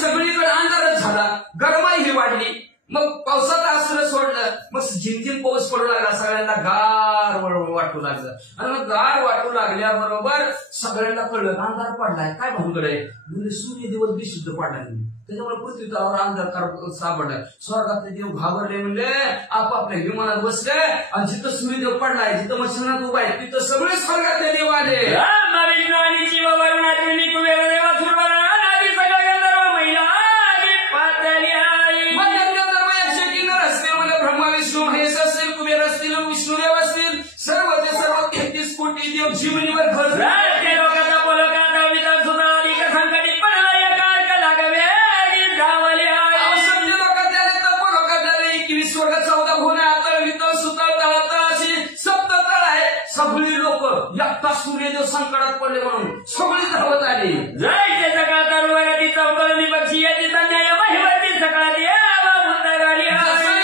सगळीकडे अंधारच झाला, गरमाई वाढली. मग पावसाचं आश्रय सोडलं, मग झिमझिम पाऊस पडू लागला, सगळ्यांना गार वाटू लागलं. आणि मग गार वाटू लागल्याबरोबर सगळ्यांना कळलं अंधार पडलाय, काय भानगड आहे. म्हणजे सूर्यदेव विशुद्ध पडला नाही, त्याच्यामुळे पृथ्वी तलावर अंधकार सापडला. स्वर्गातले देव घाबरले, म्हणजे आपापल्या विमानात बसले आणि जिथं सूर्यदेव पडलाय, जिथं मच्छिनात उभा आहे, तिथं सगळे स्वर्गातले देव आले. ब्रह्मा विष्णू महेश असतील, कुबेर असतील, विष्णुदेव असतील, सर्व ते सर्व 33 कोटी देव जीवनीवर भर सगळी लोक एकटा सूर्यदेव संकटात पडले म्हणून सगळी धावत आली. जय सकाळ तरुवाती चौकळणी पक्षी याची न्याय महिवती सकाळात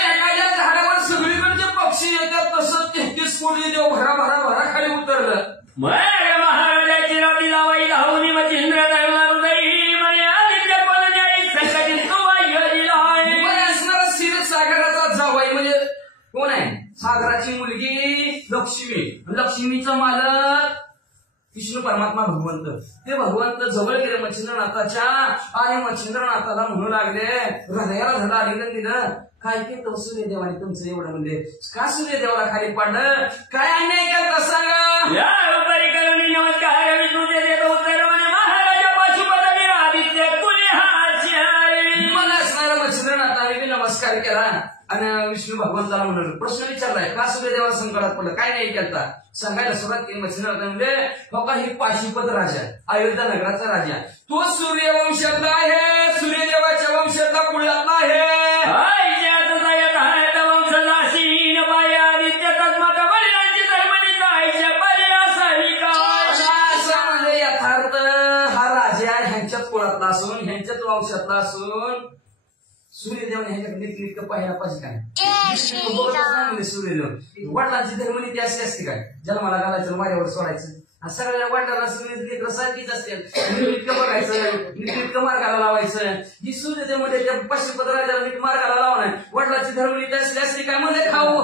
एखाद्या झाडावर सगळीकडचे पक्षी येतात, तसं 33 कोटी देव भरा खाली उतरलं. महाराजाची राती लावाई धावून लक्ष्मी. लक्ष्मीचा मालक विष्णू परमात्मा भगवंत. ते भगवंत जवळ गेले मच्छिंद्रनाथाच्या आणि मच्छिंद्रनाथाला म्हणू लागले, हृदयाला धडा आलिंगन दिलं. काय ते तो सूर्यदेवाने तुमचं एवढं म्हणजे का सूर्यदेवाला खाली पाडलं, काय अन्याय करता सांगा. या उपरी करुणी नमस्कार विष्णूचे देतो उत्तर म्हणे महाराजा पशुपती आदित्य कुल्हारी. मला असणारा मच्छिंद्रनाथाने नमस्कार केला आणि विष्णू भगवंताला म्हणलं, प्रश्न विचारलाय का सूर्यदेवाला संकटात पडलं, काय नाही केलता. सांगायला सुरुवात केली मच्छिंद्रनाथ म्हणजे बाबा ही पाशुपत राजा, अयोध्या नगराचा राजा, तो सूर्यवंशातला आहे, सूर्यदेवाच्या वंशातला कुळातला आहे. यथार्थ हा राजा ह्यांच्याच कुळातला असून ह्यांच्याच वंशातला असून सूर्यदेवाने ह्याच्याकडे नीटनेटकं पाहायला पाहिजे काय. सूर्यदेव वडिलांची धर्मनीती अशी असते काय, जन्माला घालायचं माझ्यावर सोडायचं, सगळ्या वडिलांना सारखीच असते. नीटनेटकं बघायचं, नीटनेटकं मार्गाला लावायचं. ही सूर्यदेव मध्ये त्या पशुपत राजाला नीट मार्गाला लावा नाही. वडिलांची धर्मनीती असली असते काय मध्ये खाऊ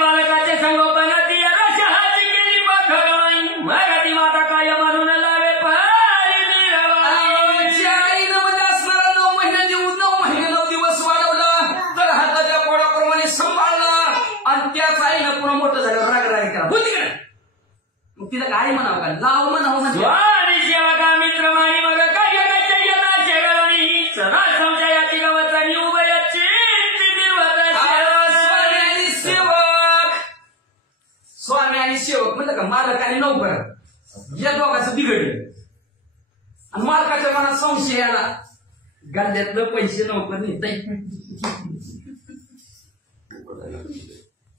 बालकाचे संगोपन माता काय म्हणून लावे मोठं झाल्यावर राग राग करा होती. मग तिला काय म्हणावं का, लाव म्हणावं म्हणजे सेवा का मित्र मारी मग संशयाची गवतानी उभयाची स्वामी आणि सेवक म्हणलं का, मालक आणि नौकर या दोघांचं बिघडलं आणि मालकाच्या मनात संशय आला, गल्ल्यातलं पैसे नौकर नेत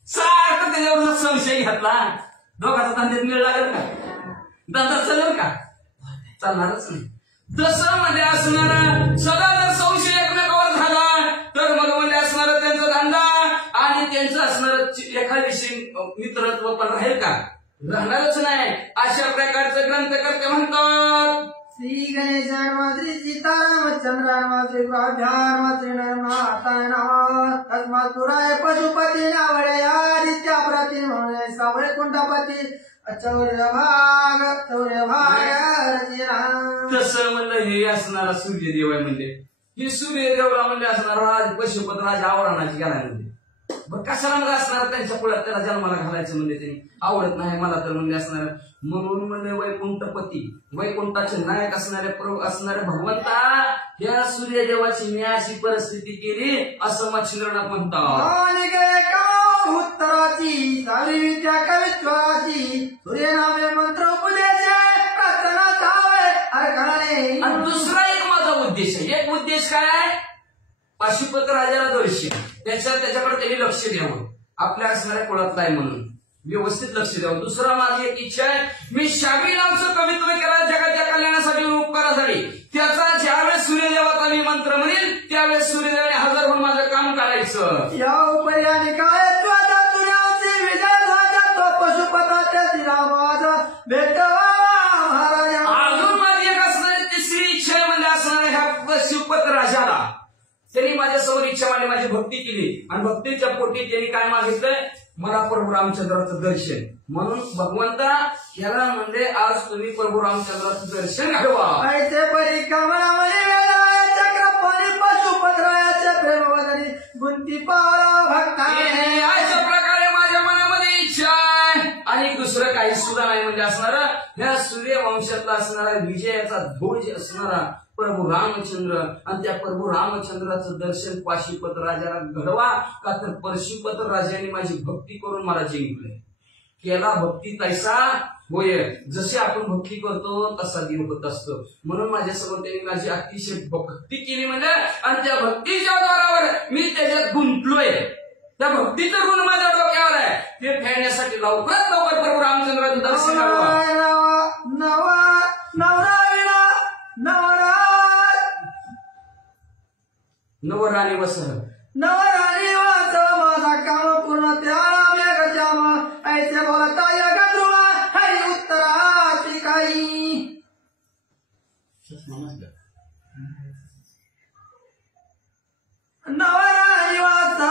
सारखं त्याच्यावर संशय घातला. दोघांचा धंद्यात मिळ लागेल का, धंदा चालेल का, चालणारच नाही. तसं मध्ये असणार सदा जर संशय एकमेकावर झाला तर मग मध्ये असणार त्यांचा धंदा आणि त्यांचं असणार एखाद्याशी मित्रत्व पण राहील का, राहणारच नाही. अशा प्रकारचं ग्रंथकर्ते म्हणतात. श्री गणेशार्मात्री सीतारामचंद्रार्मात्री प्राभ्यार्मात्री तस्मात् पुराय पशुपती नावडे आदित्या प्रति म्हणून सावळे कुंडपती चौर्यभाग तसं म्हणलं हे असणारा सूर्यदेव आहे. म्हणजे ही सूर्यदेवला म्हणजे असणार राज पशुपत राजा आवरणाची गेला म्हणजे बघ कशाला मला असणार त्यांच्या पुढ्यात त्याला जन्माला घालायचं म्हणजे त्यांनी आवडत नाही मला तर म्हणजे असणार. म्हणून म्हणजे वैकुंठपती वैकुंठाचे नायक असणारे भगवंता या सूर्यदेवाची मी अशी परिस्थिती केली असं मच्छिंद्रनाथ म्हणतात. उत्तराची सारी विद्या कवित्वाची सूर्यनामे मंत्र उपदेश प्रार्थना सावळे अर्घाने. आणि दुसरा एक माझा उद्देश आहे. एक उद्देश काय आहे, पाशुपत राजाला दर्शन त्याच्याकडे त्यांनी लक्ष द्यावं, आपल्या असणाऱ्या कुळातला आहे म्हणून व्यवस्थित लक्ष द्यावं. दुसरा माझी एक इच्छा आहे, मी शाबी नामचं कवित्व केला जगाच्या कल्याणासाठी उपकारासाठी. त्याचा ज्यावेळेस सूर्यदेवाचा मी मंत्र म्हणेल त्यावेळेस सूर्यदेवाने हजर होऊन माझं काम करायचं. या उपरी आणि काय पशुपताच्या शिरावाचा भेटवा महाराजा. अजून माझी एक असणारी तिसरी इच्छा म्हणजे असणाऱ्या ह्या पशुपत राजाला त्यांनी माझ्यासमोर इच्छा मांडली, माझी भक्ती केली आणि भक्तीच्या पोटी त्यांनी काय मागितलंय, मला प्रभू रामचंद्राचं दर्शन. म्हणून भगवंता याला म्हणजे आज तुम्ही प्रभू रामचंद्राचं दर्शन घ्यावा. ऐसे परिक्रमणा चक्रपणी पशुपतरायाच्या प्रेमवदनी गुंती पावला भक्ता. अशा प्रकारे माझ्या मनामध्ये इच्छा आहे. आणि दुसरं काही सुद्धा नाही म्हणजे असणारा ह्या सूर्यवंशातला असणारा विजयाचा ध्वज असणारा प्रभू रामचंद्र आणि त्या प्रभू रामचंद्राचं दर्शन पाशुपत राजाला घडवा. का तर पशुपत राजाने माझी भक्ती करून मला जिंकले. केला भक्ती तैसा होय, जसे आपण भक्ती करतो तसा देव होत असतो. म्हणून माझ्यासमोर त्यांनी माझी अतिशय भक्ती केली म्हणजे आणि त्या भक्तीच्या द्वारावर मी त्याच्यात गुंतलोय. त्या भक्तीचं गुण माझ्या डोक्यावर आहे. ते फेडण्यासाठी लवकरात लवकर प्रभू रामचंद्राचं दर्शन नवराणी वसह नवराणी वाच माझा काम पूर्ण त्या गजामा ऐसे बोलता योग ध्रुवा हरी उत्तराची काही. नवराणी वाच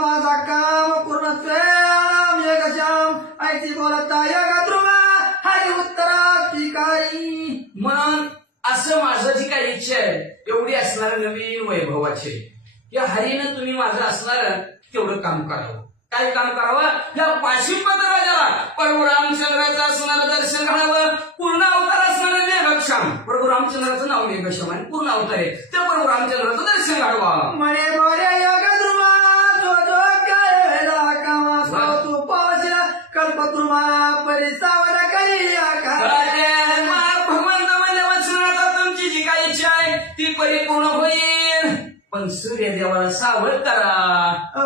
माझा काम पूर्ण त्या गजाम जी काही इच्छा आहे एवढी असणार नवीन वैभवाची या हरीनं तुम्ही माझं असणार तेवढं काम करावं. काय काम करावं? या पाशुपत राजाला प्रभू रामचंद्राचं असणारं दर्शन घडावं. पूर्ण अवतार असणारं मेघश्याम, प्रभू रामचंद्राचं नाव मेघश्याम आणि पूर्ण अवतार आहे त्या प्रभू रामचंद्राचं दर्शन घडवा. म्हणे बरे योग द्रुमा जो जो काय वेळा कामा तू पावस कल्पद्रुमा परिसावर करी भगवंत म्हणजे वचनाचा तुमची जी काही इच्छा आहे ती परिपूर्ण होईल. पण सूर्यदेवाला सावध करा.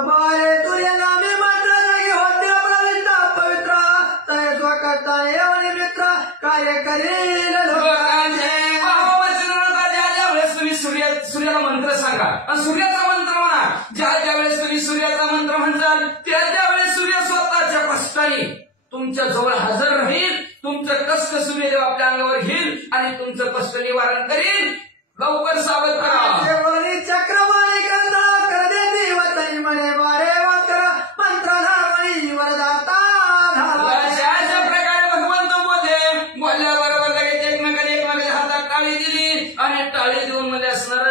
बारे तुझ्या नामे मात्र जागी होते प्रविष्ट पवित्र तय स्वकर्ता येऊन मित्र काय करील लोकांचे. ज्यावेळेस तुम्ही सूर्याला मंत्र सांगा आणि सूर्याचा मंत्र म्हणा. ज्या वेळेस तुम्ही सूर्याचा मंत्र म्हणताल त्यावेळेस सूर्य स्वतःच्या कष्टाने तुमच्या जवळ हजर राहील. तुमचं कष्ट सूर्यदेव आपल्या अंगावर घेईल आणि तुमचं कष्ट निवारण करील. लवकर सावध करा. चक्रवाणी करता कर दे देवताई म्हणे बारे मंत्र मंत्र धावणी वरदाता अशा प्रकारे भगवंत बोलल्याबरोबर लगेच एकमेकांच्या हातात टाळी दिली आणि टाळी देऊन मध्ये असणार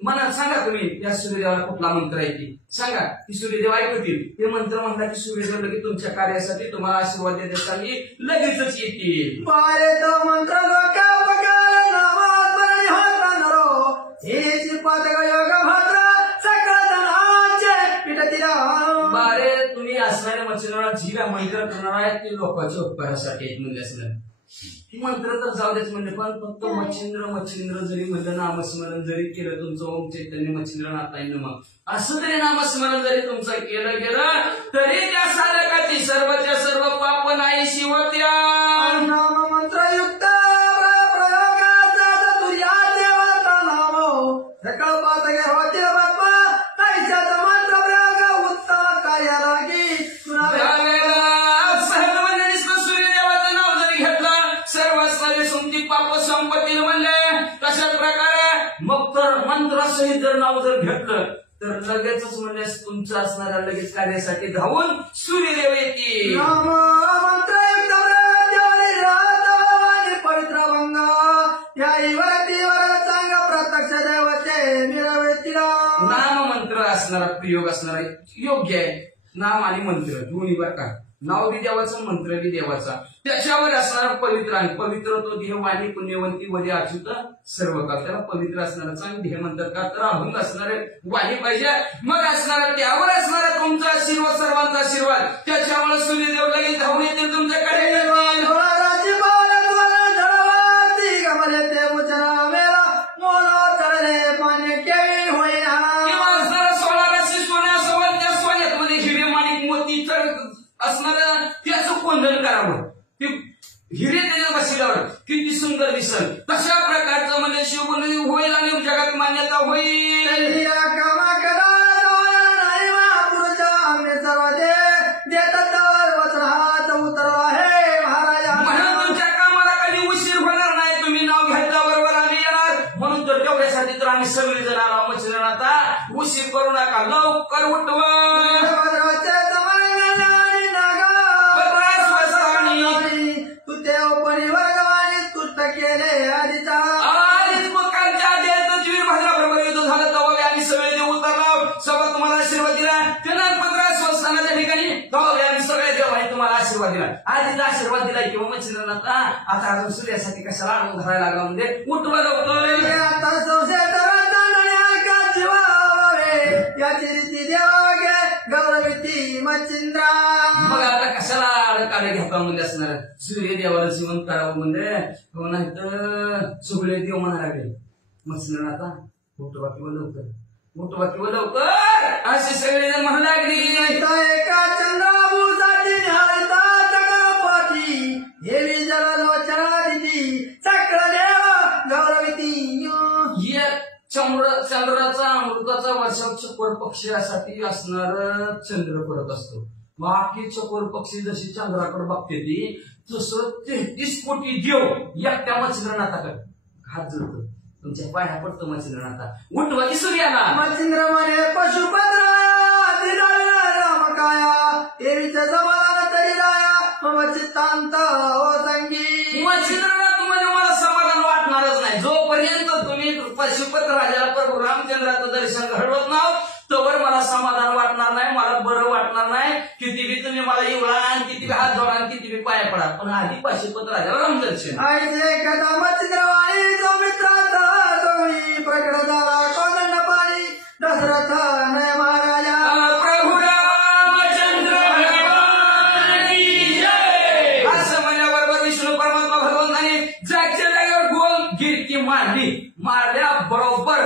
मनात सांगा तुम्ही या सूर्यदेवाला कुठला मंत्र आहे ती सांगा. ती सूर्यदेव ऐकतील. ते मंत्र म्हणला की सूर्यदेव लगेच तुमच्या कार्यासाठी तुम्हाला आशीर्वाद देण्यासाठी लगेचच येतील. बारे तो मंत्र लोका पकार नामात्मनी होता नरो हेची पातक योग भद्र सकळ धनाचे पिटतिरा. बारे तुम्ही असणाऱ्या मच्छिंद्राला जीला मंत्र करणार आहेत ते लोकांच्या उपकारासाठी आहेत म्हणजे असणार. मंत्र तर जाऊ देच म्हणले पण फक्त मच्छिंद्र जरी म्हणलं नामस्मरण जरी केलं तुमचं ओम चैतन्य मच्छिंद्र नाथाईनं मग असं जरी नामस्मरण जरी तुमचं केलं गेलं तरी त्या साधकाची सर्वच्या सर्व पाप नाहीशी होत्या. नाम मंत्रयुक्त प्रयोगाचा तुझ्या देवता नाम सकळ पातक होते बाप्पा कैशाचा मंत्र प्रयोग उत्तम कार्या लागी तुला सहज म्हणजे सूर्यदेवाचं नाव जरी घेतलं सर्व सुमती पाप संपत्ती म्हणले. तशाच प्रकारे मग तर मंत्रासहित जर नाव जर घेतलं तर लगेचच म्हणजे तुमचं असणाऱ्या लगेच कार्यासाठी धावून सूर्यदेव येतील. नाम मंत्रयुक्त देवाली राहतो पवित्र भंग या इवरती वर चांग प्रत्यक्ष देवते मिळवेतीला. नाम मंत्र असणारा प्रयोग असणारा योग्य आहे. नाम आणि मंत्र दोन्ही बर का. नाव बी देवाचं मंत्र बी देवाचा त्याच्यावर असणारा पवित्र आणि पवित्र तो देह वाणी पुण्यवंती मध्ये अच्युत सर्व का त्याला पवित्र असणारा चांगलं ध्येय म्हणतात का तर अभंग असणारे वाणी पाहिजे. मग असणारा त्यावर असणारा तुमचा आशीर्वाद सर्वांचा आशीर्वाद त्याच्यामुळे सूर्यदेव लगेच धावून येतील तुमच्याकडे. असणाऱ्या त्याचं कोंदण करावं. ते हिरे त्याच्या बसल्यावर किती सुंदर दिसल तशा प्रकारचं म्हणजे शिवगुणी होईल आणि जगात मान्यता होईल. म्हणून तुमच्या कामाला कधी उशीर होणार नाही. तुम्ही नाव घेतल्याबरोबर आम्ही येणार म्हणून तर तेवढ्यासाठी तर आम्ही सगळे जण आलो मच्छिंद्र आता उशीर करू नका लवकर उठवा. आधीचा आशीर्वाद दिला किंवा मच्छिंद्रनाथ आता अजून सूर्यासाठी कशाला आणून धरायला लागला म्हणजे उठवा लवकर. याची रीती देवागे गौरविती मच्छिंद्र. मग आता कशाला अडकाले घेता म्हणजे असणार सूर्यदेवाला जीवन करावं म्हणजे हो नाही तर सगळे देव म्हणायला लागले मच्छिंद्रनाथ उठवा किंवा लवकर उठवा किंवा लवकर असे सगळे जण म्हणू लागली. एका चंद्राभूसाठी देवी जलोचनादिती सकळ देव गौरविती. चंद्राचा अमृताचा वर्षाव चकोर पक्षासाठी असणार चंद्र करत असतो. बाकी चकोर पक्षी जशी चंद्राकडे बघते ती तसं 33 कोटी देव एकट्या मच्छिंद्रनाथाकडे हात जोडतो. तुमच्या पाया पडतो मच्छिंद्रनाथा उठवा की सूर्याला. मच्छिंद्र म्हणे पशुपत्र रामकाया देवीच्या समाधान तरी राया मम चित्तांत हो संगी. मच्छिंद्रनाथ म्हणजे मला समाधान वाटणार होणारच नाही. जोपर्यंत तुम्ही पशुपत राजाला प्रभू रामचंद्राचं दर्शन घडवत नाव तोवर मला समाधान वाटणार नाही, मला बरं वाटणार नाही. किती बी तुम्ही मला येवळा आणि किती बी हात जोडा आणि किती बी पाया पडा, पण आधी पशुपत राजाला रामदर्शन. प्रकट झाला कोदंड पाणी दशरथ महाराजा. प्रभू रामचंद्र भगवान की जय. असं म्हणल्याबरोबर विष्णू परमात्मा भगवंताने जागच्या जागेवर गोल गिरकी मारल्या बरोबर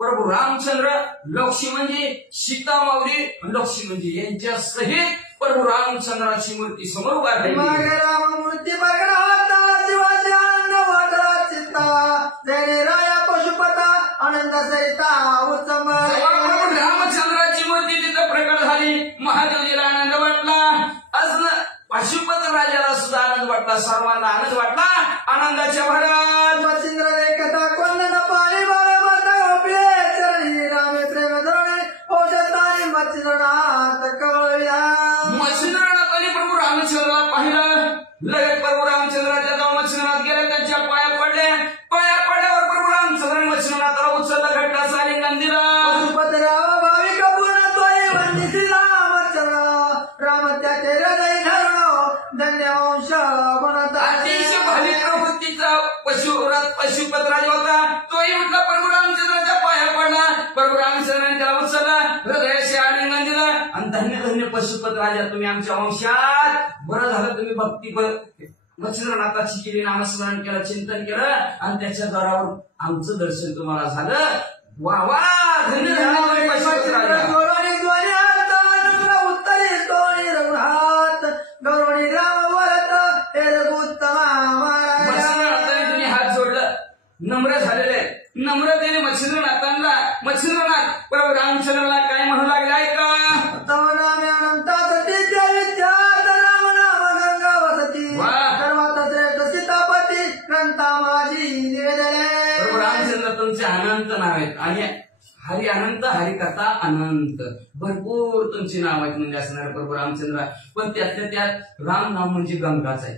प्रभू रामचंद्र लक्ष्मणजी सीतामाऊली लक्ष्मणजी यांच्या सहित प्रभू रामचंद्राची मूर्ती समोर उभारली. मूर्ती प्रकट होता शिवाजी अन्न चित्ता जय राया पशुपता आनंद सरिता उत्तम. प्रभू रामचंद्राची मूर्ती तिथं प्रकट झाली. महादेवजीला आनंद वाटला, असं पशुपत राजाला सुद्धा आनंद वाटला, सर्वांना आनंद वाटला. आनंदाच्या भरात मच्छिंद्र रेखता कोंदण पाणी बाळा गोपले चरणी रामे प्रेम धरणे औषधाने मच्छिंद्रनाथ कवळ्या. मच्छिंद्रनाथाने प्रभू रामचंद्राला पाहिलं. लगेच प्रभू रामचंद्राच्या जवळ मच्छिंद्रनाथ गेले, त्यांच्या पाया पडले. पाया पडल्यावर प्रभू रामचंद्राने मच्छिंद्रनाथाला उचललं, घट्टाचा आलिंगन दिलं. पशुपतराव भाविक पूर्णत्वये वंदित रामचंद्र राम त्याचे हृदय धरण धन्य वंश बनत. अतिशय भाविक प्रवृत्तीचा पशुपत राजा होता. तोही उठला, प्रभू रामचंद्राच्या पाया पडला. प्रभू रामचंद्राने त्याला उचललं, हृदयाशी आलिंगन दिलं आणि धन्य धन्य पशुपत राजा तुम्ही आमच्या वंशात. बरं झालं तुम्ही भक्ती मच्छिंद्रनाथाची केली, नामस्मरण केलं, चिंतन केलं आणि त्याच्या द्वारावर आमचं दर्शन तुम्हाला झालं. वा वा, धन्य धन्य पशुपत राजा. उत्तरी तोणी रघुनाथ गौरवणी राम वरत हे रघुत्तमा महाराजा. मच्छिंद्रनाथाने तुम्ही हात जोडलं, नम्र झालेले. नम्रतेने मच्छिंद्रनाथ प्रभू रामचंद्राला काय म्हणू लागले ऐका. तव नामे अनंतात विद्या विद्यात राम नाम गंगा वसती सर्वात श्रेष्ठ सीतापती ग्रंथा माझी निवेदने. प्रभू रामचंद्र तुमचे अनंत नाव आहेत आणि हरी अनंत, हरिकथा अनंत, भरपूर तुमची नाव आहेत म्हणजे असणार प्रभू रामचंद्र. पण त्यातल्या त्यात राम नाम म्हणजे गंगाच आहे.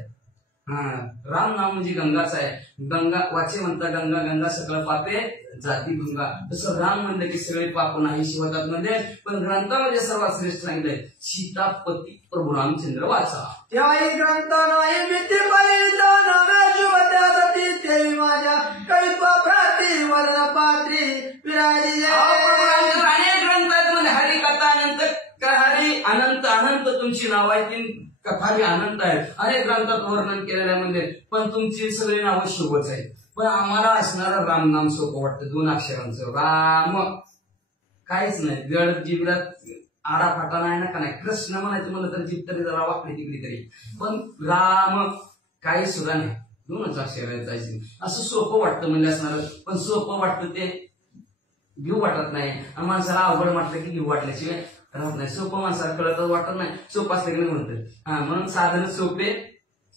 राम नाम म्हणजे गंगाच आहे. गंगा वाचे म्हणता गंगा गंगा सकळ पापे जाती गंगा. तसं राम म्हणलं की सगळे पाप नाही शिवतात म्हणजे, पण ग्रंथामध्ये सर्वात श्रेष्ठ सांगितलंय सीतापती प्रभू रामचंद्र वाचा. त्याही ग्रंथ नाही भीती फलित नामे शुभ त्यासाठी देवी माझ्या कवित्व प्राती वर्ण पात्री विराजी. अनेक ग्रंथात म्हणजे हरिकथा अनंत, हरी अनंत अनंत तुमची नाव आहेत, कथा बी अनंत आहे. अनेक ग्रंथात वर्णन केलेल्या म्हणजे, पण तुमची सगळी नावं शुभच आहेत. पण आम्हाला असणारं राम नाम सोपं वाटतं, 2 अक्षरांचं राम. काहीच नाही, गड जिबरात आडाफाटा नाही ना का नाही. कृष्ण म्हणायचं म्हणलं तर जीभ तरी जरा वाकडी तिकडी तरी, पण राम काही सुद्धा नाही, 2च अक्षरांचं असं सोपं वाटतं म्हणजे असणार. पण सोपं वाटतं ते घेऊ वाटत नाही आणि माणसाला अवघड वाटलं की घेऊ वाटल्याशिवाय राहत नाही. सोपं माणसाला कळत वाटत नाही, सोपं असलं की नाही म्हणतं. म्हणून साधन सोपे,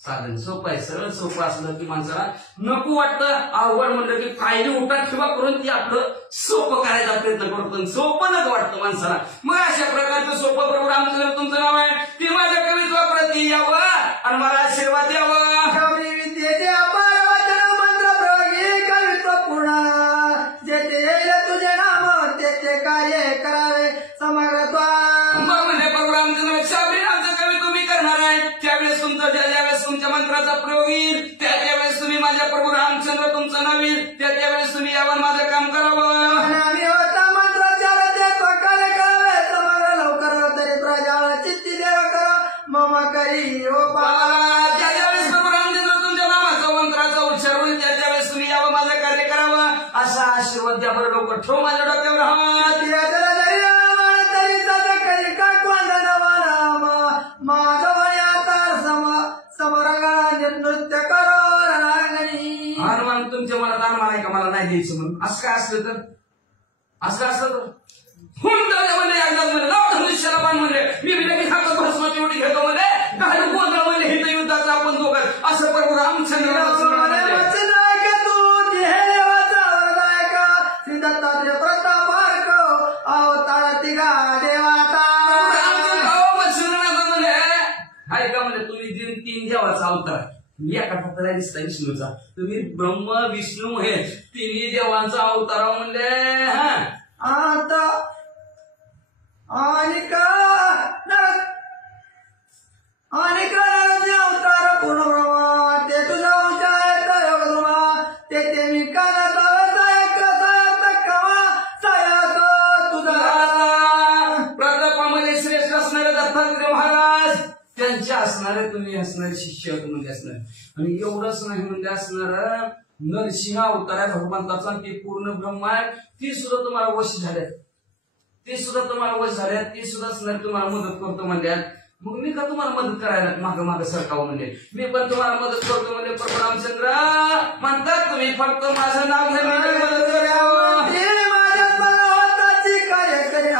साधन सोपं आहे. सरळ सोपं असलं की माणसाला नको वाटतं. अवघड म्हणलं की कायदे उठा ठेवा करून ती आपलं सोपं करायचा प्रयत्न करतो, सोपं नको वाटतं माणसाला. मग अशा प्रकारचं सोपं प्रभू रामचंद्र तुमचं नाव आहे. ती माझ्या कवित्वाप्रती यावं आणि मला आशीर्वाद द्यावा. विद्येचे अपार वचन मंत्र प्रयोगी कवित्व पूर्ण जेथे येईल तुझे नाम तेथे कार्य करावे समग्रत्वा. मग म्हणजे प्रभू रामचंद्र शाबरी आमचं कवी तुम्ही करणार आहे. त्यावेळेस तुमचं ज्यावेळेस तुमच्या मंत्राचा प्रयोग येईल त्यावेळेस तुम्ही माझ्या प्रभू रामचंद्र तुमचं नाव येईल, त्यावेळेस तुम्ही यावर माझं काम करावं. आम्ही होता मंत्र त्याला ते प्रकारे करावे समग्र लवकर तरी प्रजा चित्ती देव कर मम करी ओ बाला. त्यावेळेस प्रभू रामचंद्र तुमच्या नामाचा मंत्राचा उच्चार होईल, त्यावेळेस तुम्ही यावं माझं कार्य करावं. असा आशीर्वाद द्या बरं, लवकर ठेव माझ्या डोक्यावर राहावा. नृत्य करो रणांगणी. हनुमान तुमच्या मनात अनुमान आहे का मला नाही द्यायचं म्हणून? असं काय असलं तर, असं असलं तर म्हणले एकदाच म्हणले नाव धनुष्याला पण म्हणले मी लगेच हातात भस्माची उडी घेतो म्हणले घालून गोंधळ म्हणले हित युद्धाचं आपण दोघं. असं प्रभू रामचंद्र ऐका म्हणजे तुम्ही 3 देवाचा अवतार, एका फक्त दिसता विष्णूचा. तुम्ही ब्रह्म विष्णू महेश तिन्ही देवांचा अवतार म्हणले. आता आणि नरचे अवतार पूर्ण ब्रह्मा ते तुझा योगमा ते मी कानाचा प्रतापामध्ये श्रेष्ठ असणारे दत्तात्रय महाराज त्यांचे असणारे तुम्ही असणारे शिष्य म्हणजे असणारे. आणि एवढंच नाही म्हणजे असणार नरसिंह अवतार आहे भगवंताचा. ते पूर्ण ब्रह्म आहे. ती सुद्धा तुम्हाला वश झाल्यात. ते सुद्धा तुम्हाला वश झाल्यात. ते सुद्धा असणार तुम्हाला मदत करतो म्हणल्यात. मग मी का तुम्हाला मदत करायला मागं सरकाव म्हणजे मी पण तुम्हाला मदत करतो म्हणजे प्रभू रामचंद्र म्हणतात तुम्ही फक्त माझं नाव घेऊन मदत करावं. कार्य करे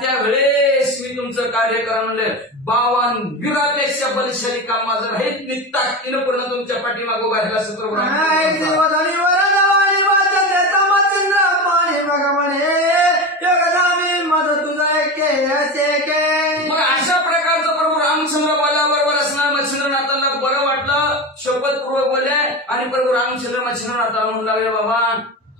त्यावेळेस मी तुमचं कार्य करा म्हणले. 52 बलशाली काम माझं आहे. मी ताकदीनं पूर्ण तुमच्या पाठीमागं उभा राहिला असं प्रभू मग अशा प्रकारचं प्रभू रामचंद्र बोलाबरोबर असणार मच्छिंद्रनाथांना बरं वाटलं. शपथपूर्वक बोलले आणि प्रभू रामचंद्र मच्छिंद्रनाथाला म्हणू लागले बाबा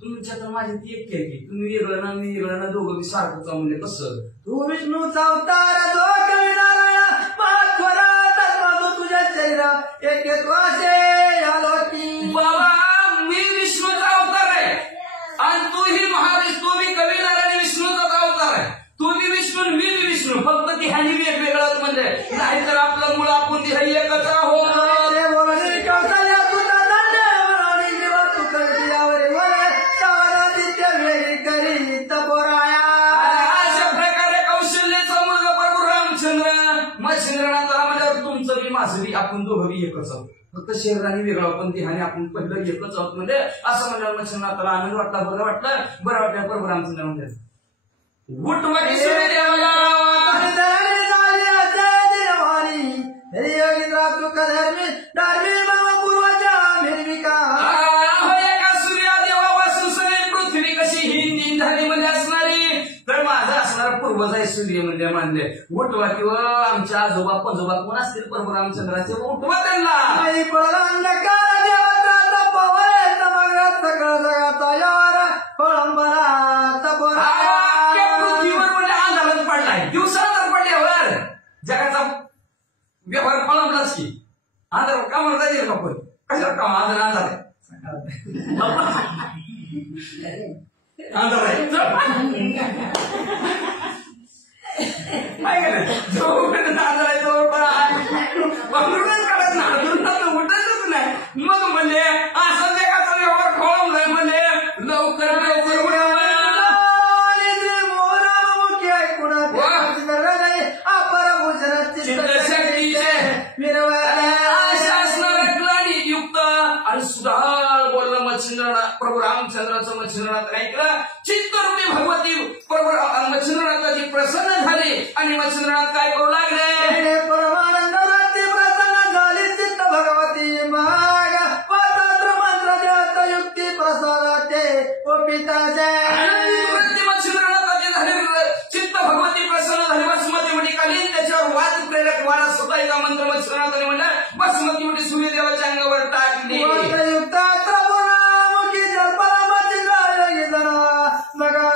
तुमच्या तर माझी ती एक आहे की तुम्ही वेगळं ना मी वेगळं ना दोघं बी सारखंच म्हणजे कसं. तू विष्णूचा अवतार जो कवी नारायण तुझ्या शरीर एकत्वाचे आलोकी. बाबा मी विष्णूचा अवतार आहे आणि तूही महाविष्णू. मी कवी नारायण विष्णूचा अवतार आहे. तू बी विष्णू मी बी विष्णू. फक्त ती ह्यानी वेगवेगळंच म्हणजे नाहीतर आपलं मुळ आपण ती एकच आहोत. आपण दोघं एकच आहोत. फक्त शरीराने वेगळं आपण देहाने आपण पहिलं एकच आहोत म्हणजे असं म्हणलं मच्छिंद्रनाथाला आनंद वाटला. बरं वाटलं प्रभू रामचंद्र म्हणजे उठवाटी सूर्यदेवाला पृथ्वी कशी हिंदी झाली म्हणजे असणारी तर माझा असणारा पूर्वज आहे सूर्य म्हणजे मानले. उठवा किंवा आमच्या आजोबा पंजोबा कोण असतील प्रभू रामचंद्राचे उठवा त्यांना. पृथ्वीवर म्हणजे आंधळच पडलाय. दिवसानंतर पडल्यावर जगाचा व्यवहार फळवलाच की आंधळ का म्हणता येईल आपण कशाला काम आंधळ आंधळ आहे आंधळ आहे उठायचंच नाही. मग म्हणजे असं जगाचा व्यवहार खोळवलाय म्हणजे लवकर युक्त आणि सुधार बोललं मच्छिंद्रनाथ प्रभू रामचंद्राचं मच्छिंद्रनाथ ऐकलं. चित्तरूपी भगवती प्रभू मच्छिंद्रनाथाची प्रसन्न झाली आणि मच्छिंद्रनाथ काय करू लागले. परमानंद प्रसन्न झाली चित्त भगवती महाग पात्र मंत्र युक्ती प्रसादाचे पिताचे मच्छिंद्रनाथाचे झाले. चित्त भगवती प्रसन्न झाली. बासमती उडी काढली. त्याच्यावर वाद प्रेरक वारा सुद्धा मंत्र मच्छिंद्रनाथाने म्हणला. बासमती उडी सूर्यदेवाच्या अंगावर टाकली.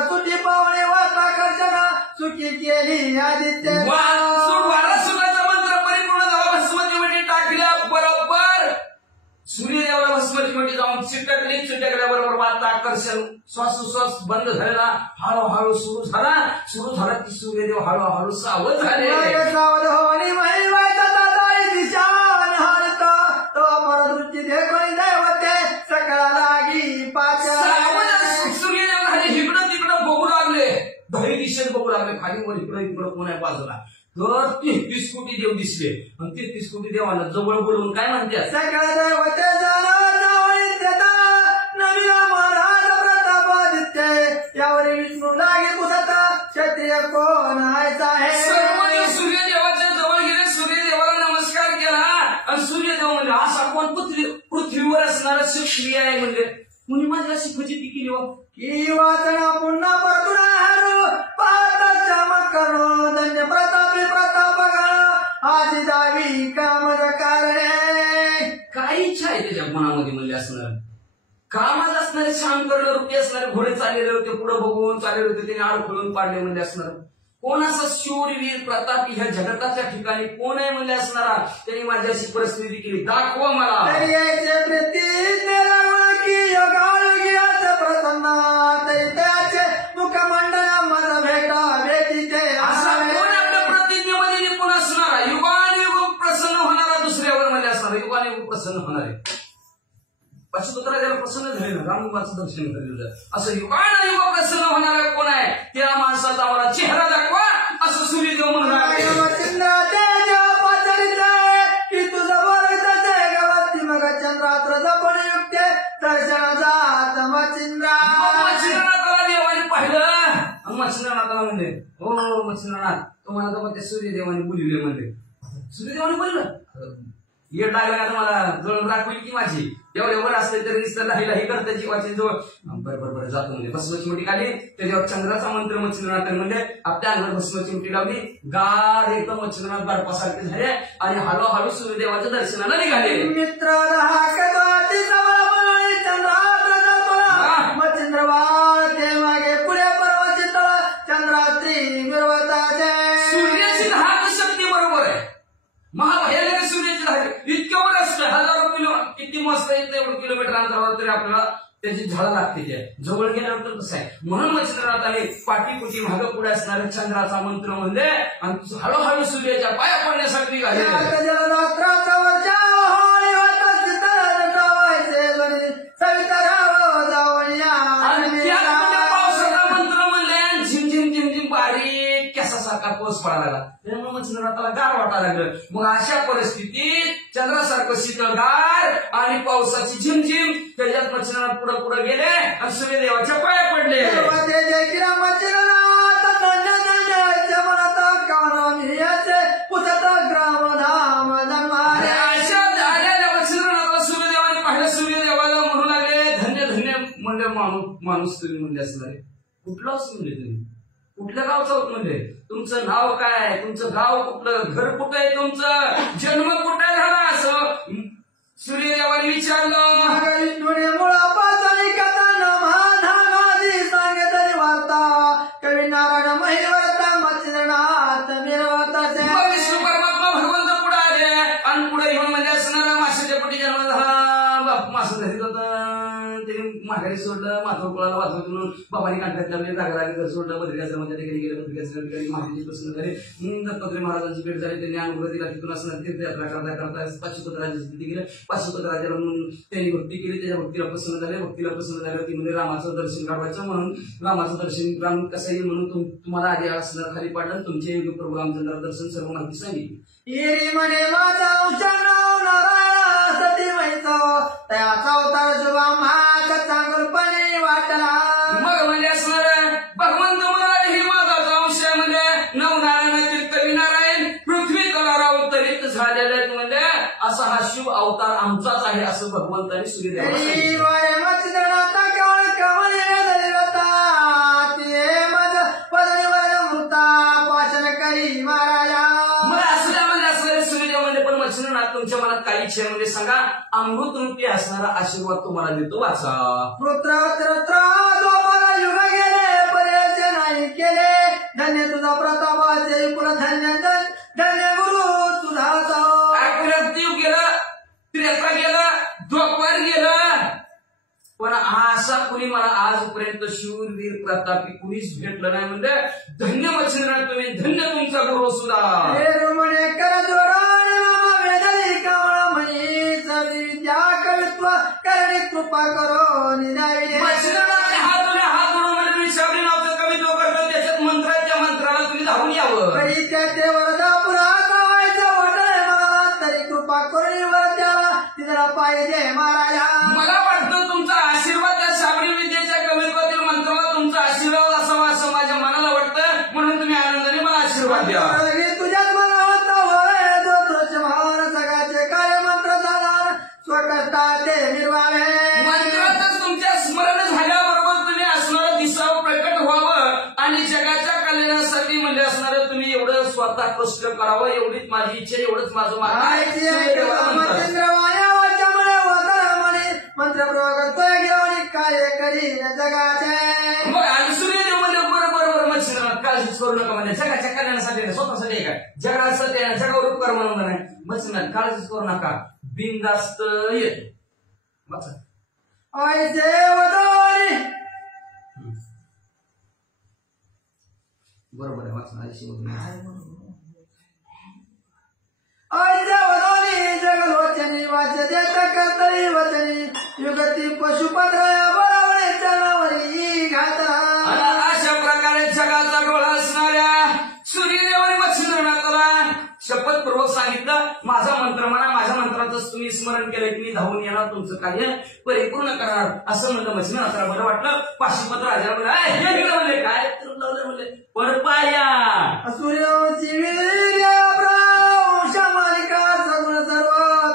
सुटी पावणे वाचा कर्जना सुखी केली आदित्य वारा सुद्धा मंत्र परिपूर्ण झाला. बासमती उडी टाकल्या बरोबर सूर्यदेवाला बासमती उडी जाऊन चिटकली. चिटकल्याबरोबर वाचा आकर्षण श्वासोश्वास बंद झालेला हळूहळू सुरू झाला की सूर्यदेव हळूहळू सावध झाले. सावध होणी दिशा परदृष्टी देखील दैवते सकाळ लागी पाचा सूर्यदेव खाली इकडं तिकडं बघू लागले. दही दिशेत बघू लागले. खाली वर इकडं कोणा बाजूला तर 33 कोटी देव दिसले. आणि 33 कोटी देवांना जवळ बोलवून काय म्हणतात सकाळ दैवते महाराज प्रतापादित्य यावर विष्णू लागे कुसता क्षत्रिय कोण आहे. सूर्यदेवाच्या जवळ गेले. सूर्यदेवाला नमस्कार केला आणि सूर्यदेव म्हणजे असा कोण पृथ्वीवर असणारा क्षत्रिय आहे म्हणजे कुणी माझी अशी फजिती केली हो की वाचना पुन्हा परतून हारू पाहता चमक करो धन्य प्रतापी प्रताप आधी जावी काम कारणे. काय इच्छा आहे त्याच्या मनामध्ये म्हणले असणार कामात असणारे शाम करले रुपये असणारे घोडे चाललेले होते पुढे बघून चाललेले होते त्याने आड खोलून पाडले म्हणले असणार कोण असा शूरवीर प्रतापी ह्या जगताच्या ठिकाणी कोण आहे म्हणले असणारा त्यांनी माझी अशी परिस्थिती केली दाखवा मला प्रसन्न तरी त्याचे मुखमंडळ मला भेटा भेटीचे असा कोण आपल्या प्रतिज्ञेमध्ये निपुण असणारा युगानुयुग प्रसन्न होणारा दुसऱ्यावर म्हणले असणारा युगानुयुग प्रसन्न होणारे पशुपुत्रा त्याला प्रसन्न झाले ना रामबाचं दर्शन झालेलं असं युगानुयुग प्रसन्न होणारा कोण आहे त्या माणसाचा मला चेहरा दाखवा असं सूर्यदेव म्हणून की तुझं बोलायचं गवती मग चंद्रात्र जपण युक्त दर्शन जात मच्छिंद्रनाथाला देवाने पाहिलं मच्छिंद्रनाथाला म्हणले हो मच्छिंद्रनाथ तुम्हाला तर त्या सूर्यदेवाने बोलिले म्हणले सूर्यदेवाने बोललं ये डायला तुम्हाला जवळ राखवी की माझी एवढं असले तरी दिसतं राहिला हे करता जीवाची जवळ बरं जातो म्हणजे भस्मची मुठी काढली त्याच्यावर चंद्राचा मंत्र मच्छिंद्रनाथ म्हणजे आपल्या अंगावर भस्मची मुठी लावली गार एकदम मच्छिंद्रनाथ बर्फासारखे झाले आणि हळूहळू सूर्यदेवाच्या दर्शनाला निघाले मित्र मच्छिंद्रबाळ ते मागे पुढे पर्वत चंद्रात्री मिरवताचे सूर्याची धाक शक्ती बरोबर आहे महाभयानक सूर्याची धाक इतकं वर असतं हजारो किलो किती मस्त येतं एवढं किलोमीटर अंतरावर तरी आपल्याला त्याची झाडं लागते ते जवळ गेल्यावर तर कसं आहे म्हणून मच्छिंद्रनाथाने पाठीपुटी मागं पुढे असणाऱ्या चंद्राचा मंत्र म्हणले आणि हळूहळू सूर्याच्या पाया पडण्यासाठी निघाले पावसाचा मंत्र म्हणले झिमझिम झिमझिम बारीक केसासारखा पाऊस पडायला लागला त्यामुळे मच्छिंद्रनाथाला गार वाटायला लागलं मग अशा परिस्थितीत चंद्रासारखं शीतळगार आणि पावसाची झिमझिम त्याच्यात मच्छिंद्रनाथ पुढे गेले आणि सूर्यदेवाच्या पाया पडले मच्छिंद्रनाथाला सूर्यदेवाने पाहिलं सूर्यदेवाला म्हणू लागले धन्य धन्य म्हणजे माणूस तुम्ही म्हणजे असणारे कुठलं असं म्हणजे तुम्ही कुठल्या गावचं होत म्हणजे तुमचं नाव काय तुमचं गाव कुठलं घर कुठं आहे तुमचं जन्म कुठे झाला असं सूर्यदेवाने विचारलं कवी नारायण महिवर्ता मच्छिंद्रनाथ विष्णू परमात्मा भगवंत पुढे आले आणि पुढे येऊन म्हणजे असणारा माशाच्या पोटी जन्म झाला बाप मासा धरीत होता त्याने माघारी सोडलं माथावर कुळाला वाचवत म्हणून बाबांनी कांट्यात लावले जागा सोडलं बद्रिकाश्रमाच्या ठिकाणी गेलं बद्रिकाश्रम ठिकाणी महाराजांची प्रसन्न झाले दत्तात्रय महाराजांची भेट झाली त्यांनी अनुग्रह दिला तिथून असणार तीर्थयात्रा करता पाशुपतराजाची स्तुती केली पाशुपतराजाला म्हणून त्यांनी भक्ती केली त्याच्या भक्तीला प्रसन्न झाले भक्तीला प्रसन्न झालं ती म्हणजे रामाचं दर्शन काढवायचं म्हणून रामाचं दर्शन राम कसं येईल म्हणून तुम्हाला आधी असणार खाली पाडलं तुमचे योग्य प्रभू रामचंद्र दर्शन सर्व माहिती सांगितली म्हणे माझा उच्चार नारायण सती माहित त्याचा अवतार शुभा माझा चांगलपणे वाटला मग म्हणजे असणार भगवंत म्हणाले ही माझा अंश म्हणजे नवनारायणातील कवी नारायण पृथ्वी कलाराव तरीत झालेले आहेत म्हणजे असा हा शिव अवतार आमचाच आहे असं भगवंताने सूर्यदेवाला मच्छिंद्रनाथा केवळ कमले दलिवता ते माझ पदवीवर मृता वाचन करी महाराजा मच्छिंद्रनाथ तुमच्या मनात काही इच्छा म्हणजे सांगा अमृत रूपी असणारा आशीर्वाद तुम्हाला देतो वाचा युग गेले पर्याय नाही केले धन्य तुझा प्रतापाचे कुल धन्य धन्य गुरु तुझा युग गेलं त्रेता गेलं द्वापर गेलं पण असा कुणी मला आजपर्यंत शूरवीर प्रतापी कुणीच भेटलं नाही म्हणजे धन्य मच्छिंद्रनाथ तुम्ही धन्य तुमचा गुरु सुद्धा कर विद्या कवित्व करणे कृपा करो मच्छिंद्रनाथाने हात जोडून मी शबरी नावचं कवित्व करतो त्याच्यात मंत्राच्या मंत्राला तुम्ही धावून यावं ते वरदा पुरा गावायचं वाटय मला तरी कृपा करून वर द्यावा तिला पाहिजे महाराजा मला वाटतं तुमचा आशीर्वाद त्या शबरी विद्येच्या कवित्वातील मंत्राला तुमचा आशीर्वाद असावा असं माझ्या मनाला वाटतं म्हणून तुम्ही आनंदाने मला आशीर्वाद द्या तुझ्यात मला होतं होय जो भावाला सगळ्याचे काय मंत्र झाला स्वकर्ता ते निर्वाहे मंत्रातच तुमच्या आता कष्ट करावं एवढीच माझी इच्छा, एवढंच माझं मागणं आहे. आईची सूर्यदेवाला म्हणतात. मच्छिंद्र वायावाच्यामुळे होता म्हणे मंत्र प्रयोग तो घेऊन काय करी जगाचे. मग आणि सूर्यदेव म्हणजे बरोबर मच्छिंद्रनाथ काळजीच करू नका म्हणजे जगाच्या कल्याणासाठी स्वतःसाठी आहे काय जगासाठी आहे, जगावर उपकार म्हणून नाही. मच्छिंद्रनाथ काळजीच करू नका, बिनधास्त येत आईचे वदोनी बरोबर आहे. वाचन आधी शिवून आईचे वदोनी जगलोचनी वाचते कर्तरी वचनी युगती पशुपत्र बळवणे चणावरी घातला. अशा प्रकारे जगाचा डोळा असणाऱ्या सूर्यदेवाने मच्छिंद्रनाथाला शपथपूर्वक सांगितलं, माझा मंत्र म्हणा, माझ्या मंत्राचंच तुम्ही स्मरण केलं की मी धावून येणार, तुमचं कार्य परिपूर्ण करणार. असं म्हणलं मच्छिंद्रनाथाला बरं वाटलं. पाशुपत राजा म्हणले काय तर म्हणले परपाया सूर्यवंशी वीर्य प्रवंश मालिका सगुण सर्व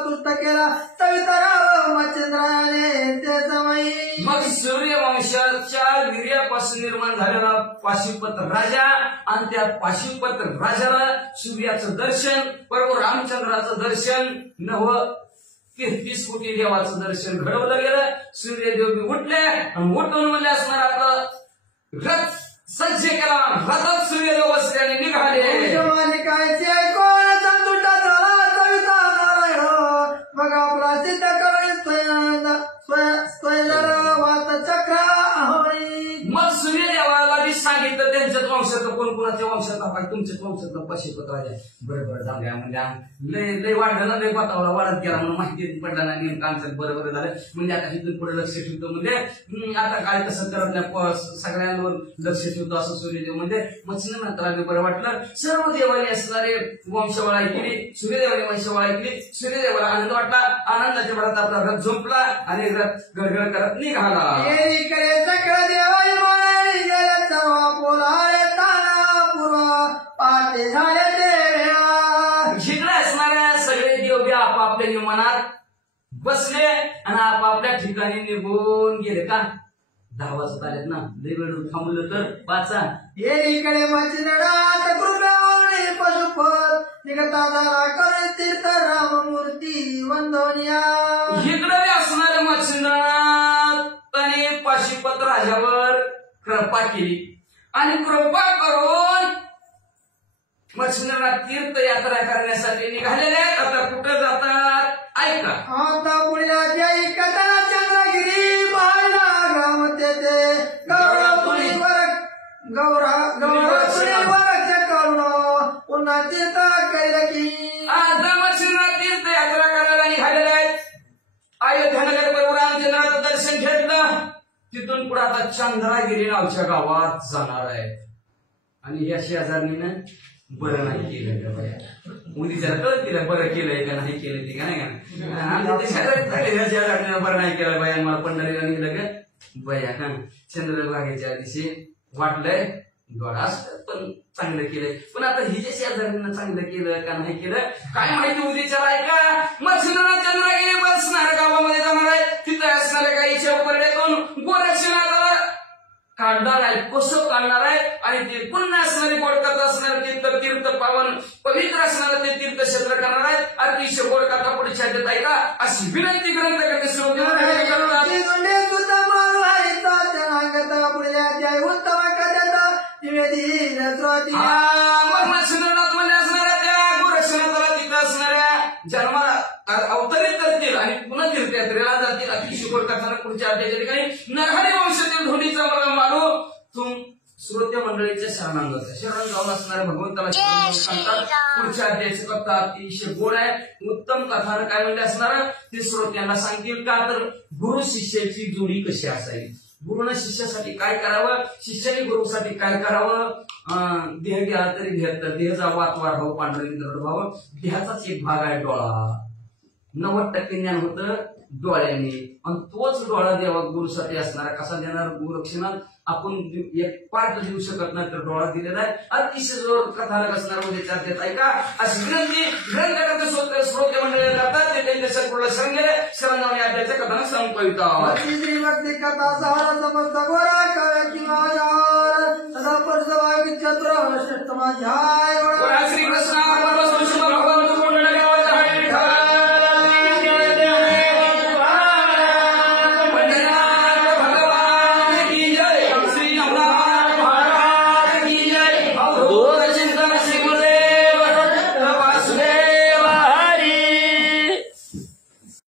तुष्ट केला सवितराव मच्छिंद्राने ते समयी. मग सूर्यवंशाच्या वीर्यापासून निर्माण झालेला पाशुपत राजा आणि त्या पाशुपत राजाला सूर्याचं दर्शन, बरोबर रामचंद्राचं दर्शन, 33 कोटी देवाचं दर्शन घडवलं गेलं. सूर्यदेव बी उठले आणि उठून म्हणले असणार आपलं रथ सज्ज केला, रथात सूर्यदेव बसल्याने निघाले. मालिकाचे कोण संतुष्ट झाला कविता नारायण मग आपला सिद्ध करून स्वयंवर वात चक्र ahoरी. मग सूर्यदेवाला बी सांगितलं त्यांच्याच वंशाचं कोण कोणाच्या वंशाचा पाय तुमच्याच वंशाचा पाशुपत राजा. बरोबर जाऊ द्या म्हणजे लय वाढलं ना, लय पातावला वाढत गेला म्हणून माहिती पडला ना नेमकं आमच्यात बरोबर झालं. म्हणजे आता इथून पुढे लक्ष ठेवतो म्हणजे आता काय कसं करत नाही, सगळ्यांवर लक्ष ठेवतो असं सूर्यदेव म्हणजे. मच्छिंद्रनाथाला बी बरं वाटलं. सर्व देवाने असणारे वंशवाळा ऐकली, सूर्यदेवाने वंशवाळा ऐकली. सूर्यदेवाला आनंद वाटला. आनंदाच्या भरात आपला रथ झोपला आणि रथ गडगड करत निघाला. येईकडे सकळ देवाई माळी गेले सर्व पोलाळे ताना पूर्व पाटे झाले देवा. जिकडे असणाऱ्या सगळे देव बी आपापल्या विमानात बसले आणि आपापल्या ठिकाणी निघून गेले. का 10 वाजता आलेत ना, लय वेळ थांबलं तर 5. येईकडे मच्छिंद्रनाथ कृपेवाणी पशुपत निघता जरा करे तीर्थ राममूर्ती वंदनिया. इकडे बी असणाऱ्या मच्छिंद्रनाथ आणि पाशुपत राजावर कृपा केली आणि कृपा करून मच्छिंद्रनाथ तीर्थयात्रा करण्यासाठी निघालेले आहेत. आता कुठे जातात ऐका. आता पुढल्या जय कथा चंद्रगिरी पाहिला ग्राम तेथे गौरवपुरीवर करून पुन्हा तीर्थ केलं की. आता मच्छिंद्रनाथ तीर्थयात्रा करायला निघालेले आहेत. अयोध्यानगर बरोबर रामचंद्राचं दर्शन घेतलं. तिथून पुढे आता चंद्रगिरी नावच्या गावात जाणार आहे. आणि या शेजारणीनं बरं नाही केलं का मुली जरा कळत तिला बरं केलंय का नाही केलं ते का नाही बरं नाही केलं बाया. मला पंढरीला निघलं का बया का चंद्रभागेच्या दिवशी वाटलंय डोळा असतं पण चांगलं केलंय. पण आता हिच्या शेजारीनं चांगलं केलं का नाही केलं काय माहिती. उद्याच्या बायका मच्छिंद्रनाथ चंद्रगिरी बसणार गावामध्ये जाणार आहे. तिथे असणाऱ्या गाईच्या उपरड्यातून गोरक्षणाला काढणार आहे. कसं काढणार आहे आणि ते पुन्हा असणारे गोडकथा असणारे तीर्थ पावन पवित्र असणारं ते तीर्थक्षेत्र करणार आहे. अतिशय गोडकथा पुढच्या देत आहे का अशी विनंती ग्रंथकर्ते श्रोते मग मच्छिंद्रनाथ मध्ये असणाऱ्या त्या गोरक्षणाला तिथं असणाऱ्या जन्माला अवतरित करतील आणि पुन्हा तीर्थयात्रेला जातील. अतिशय गोडकथा पुढच्या अध्यायाच्या ठिकाणी नरहरी वंशातील धोनीचा मला मारू तुम श्रोते मंडळीच्या शरणांगत शरण जाऊन असणाऱ्या भगवंताला शरण सांगतात. पुढच्या अध्यायाची कथा अतिशय गोड आहे. उत्तम कथानं काय म्हणजे असणार ते श्रोत्यांना सांगतील. का तर गुरु शिष्याची जोडी कशी असावी, गुरुनं शिष्यासाठी काय करावं, शिष्याने गुरुसाठी काय करावं. देह घ्या तरी घेत देह जावा वाढावं पांढरे व्हावं. देहाचाच एक भाग आहे डोळा. 90% ज्ञान होतं डोळ्याने आणि तोच डोळा देवा गुरुसाठी असणारा कसा देणार गुरुरक्षणात आपण एक पार्ट देऊ शकत नाही तर डोळा दिलेला आहे. अतिशय जोर कथानक असणार म्हणजे चर्चेत ऐका अशी विनंती ग्रंथकर्ते श्रोते मंडळी करतात. ते त्यांच्या संपूर्ण संघे शरण जाऊन अध्यायाच्या कथानक संपवितात. भक्ती कथा सारा समर्थ गोरा किंवा सदा परसवागी चतुर श्रेष्ठ माझ्याय श्री कृष्ण भगवान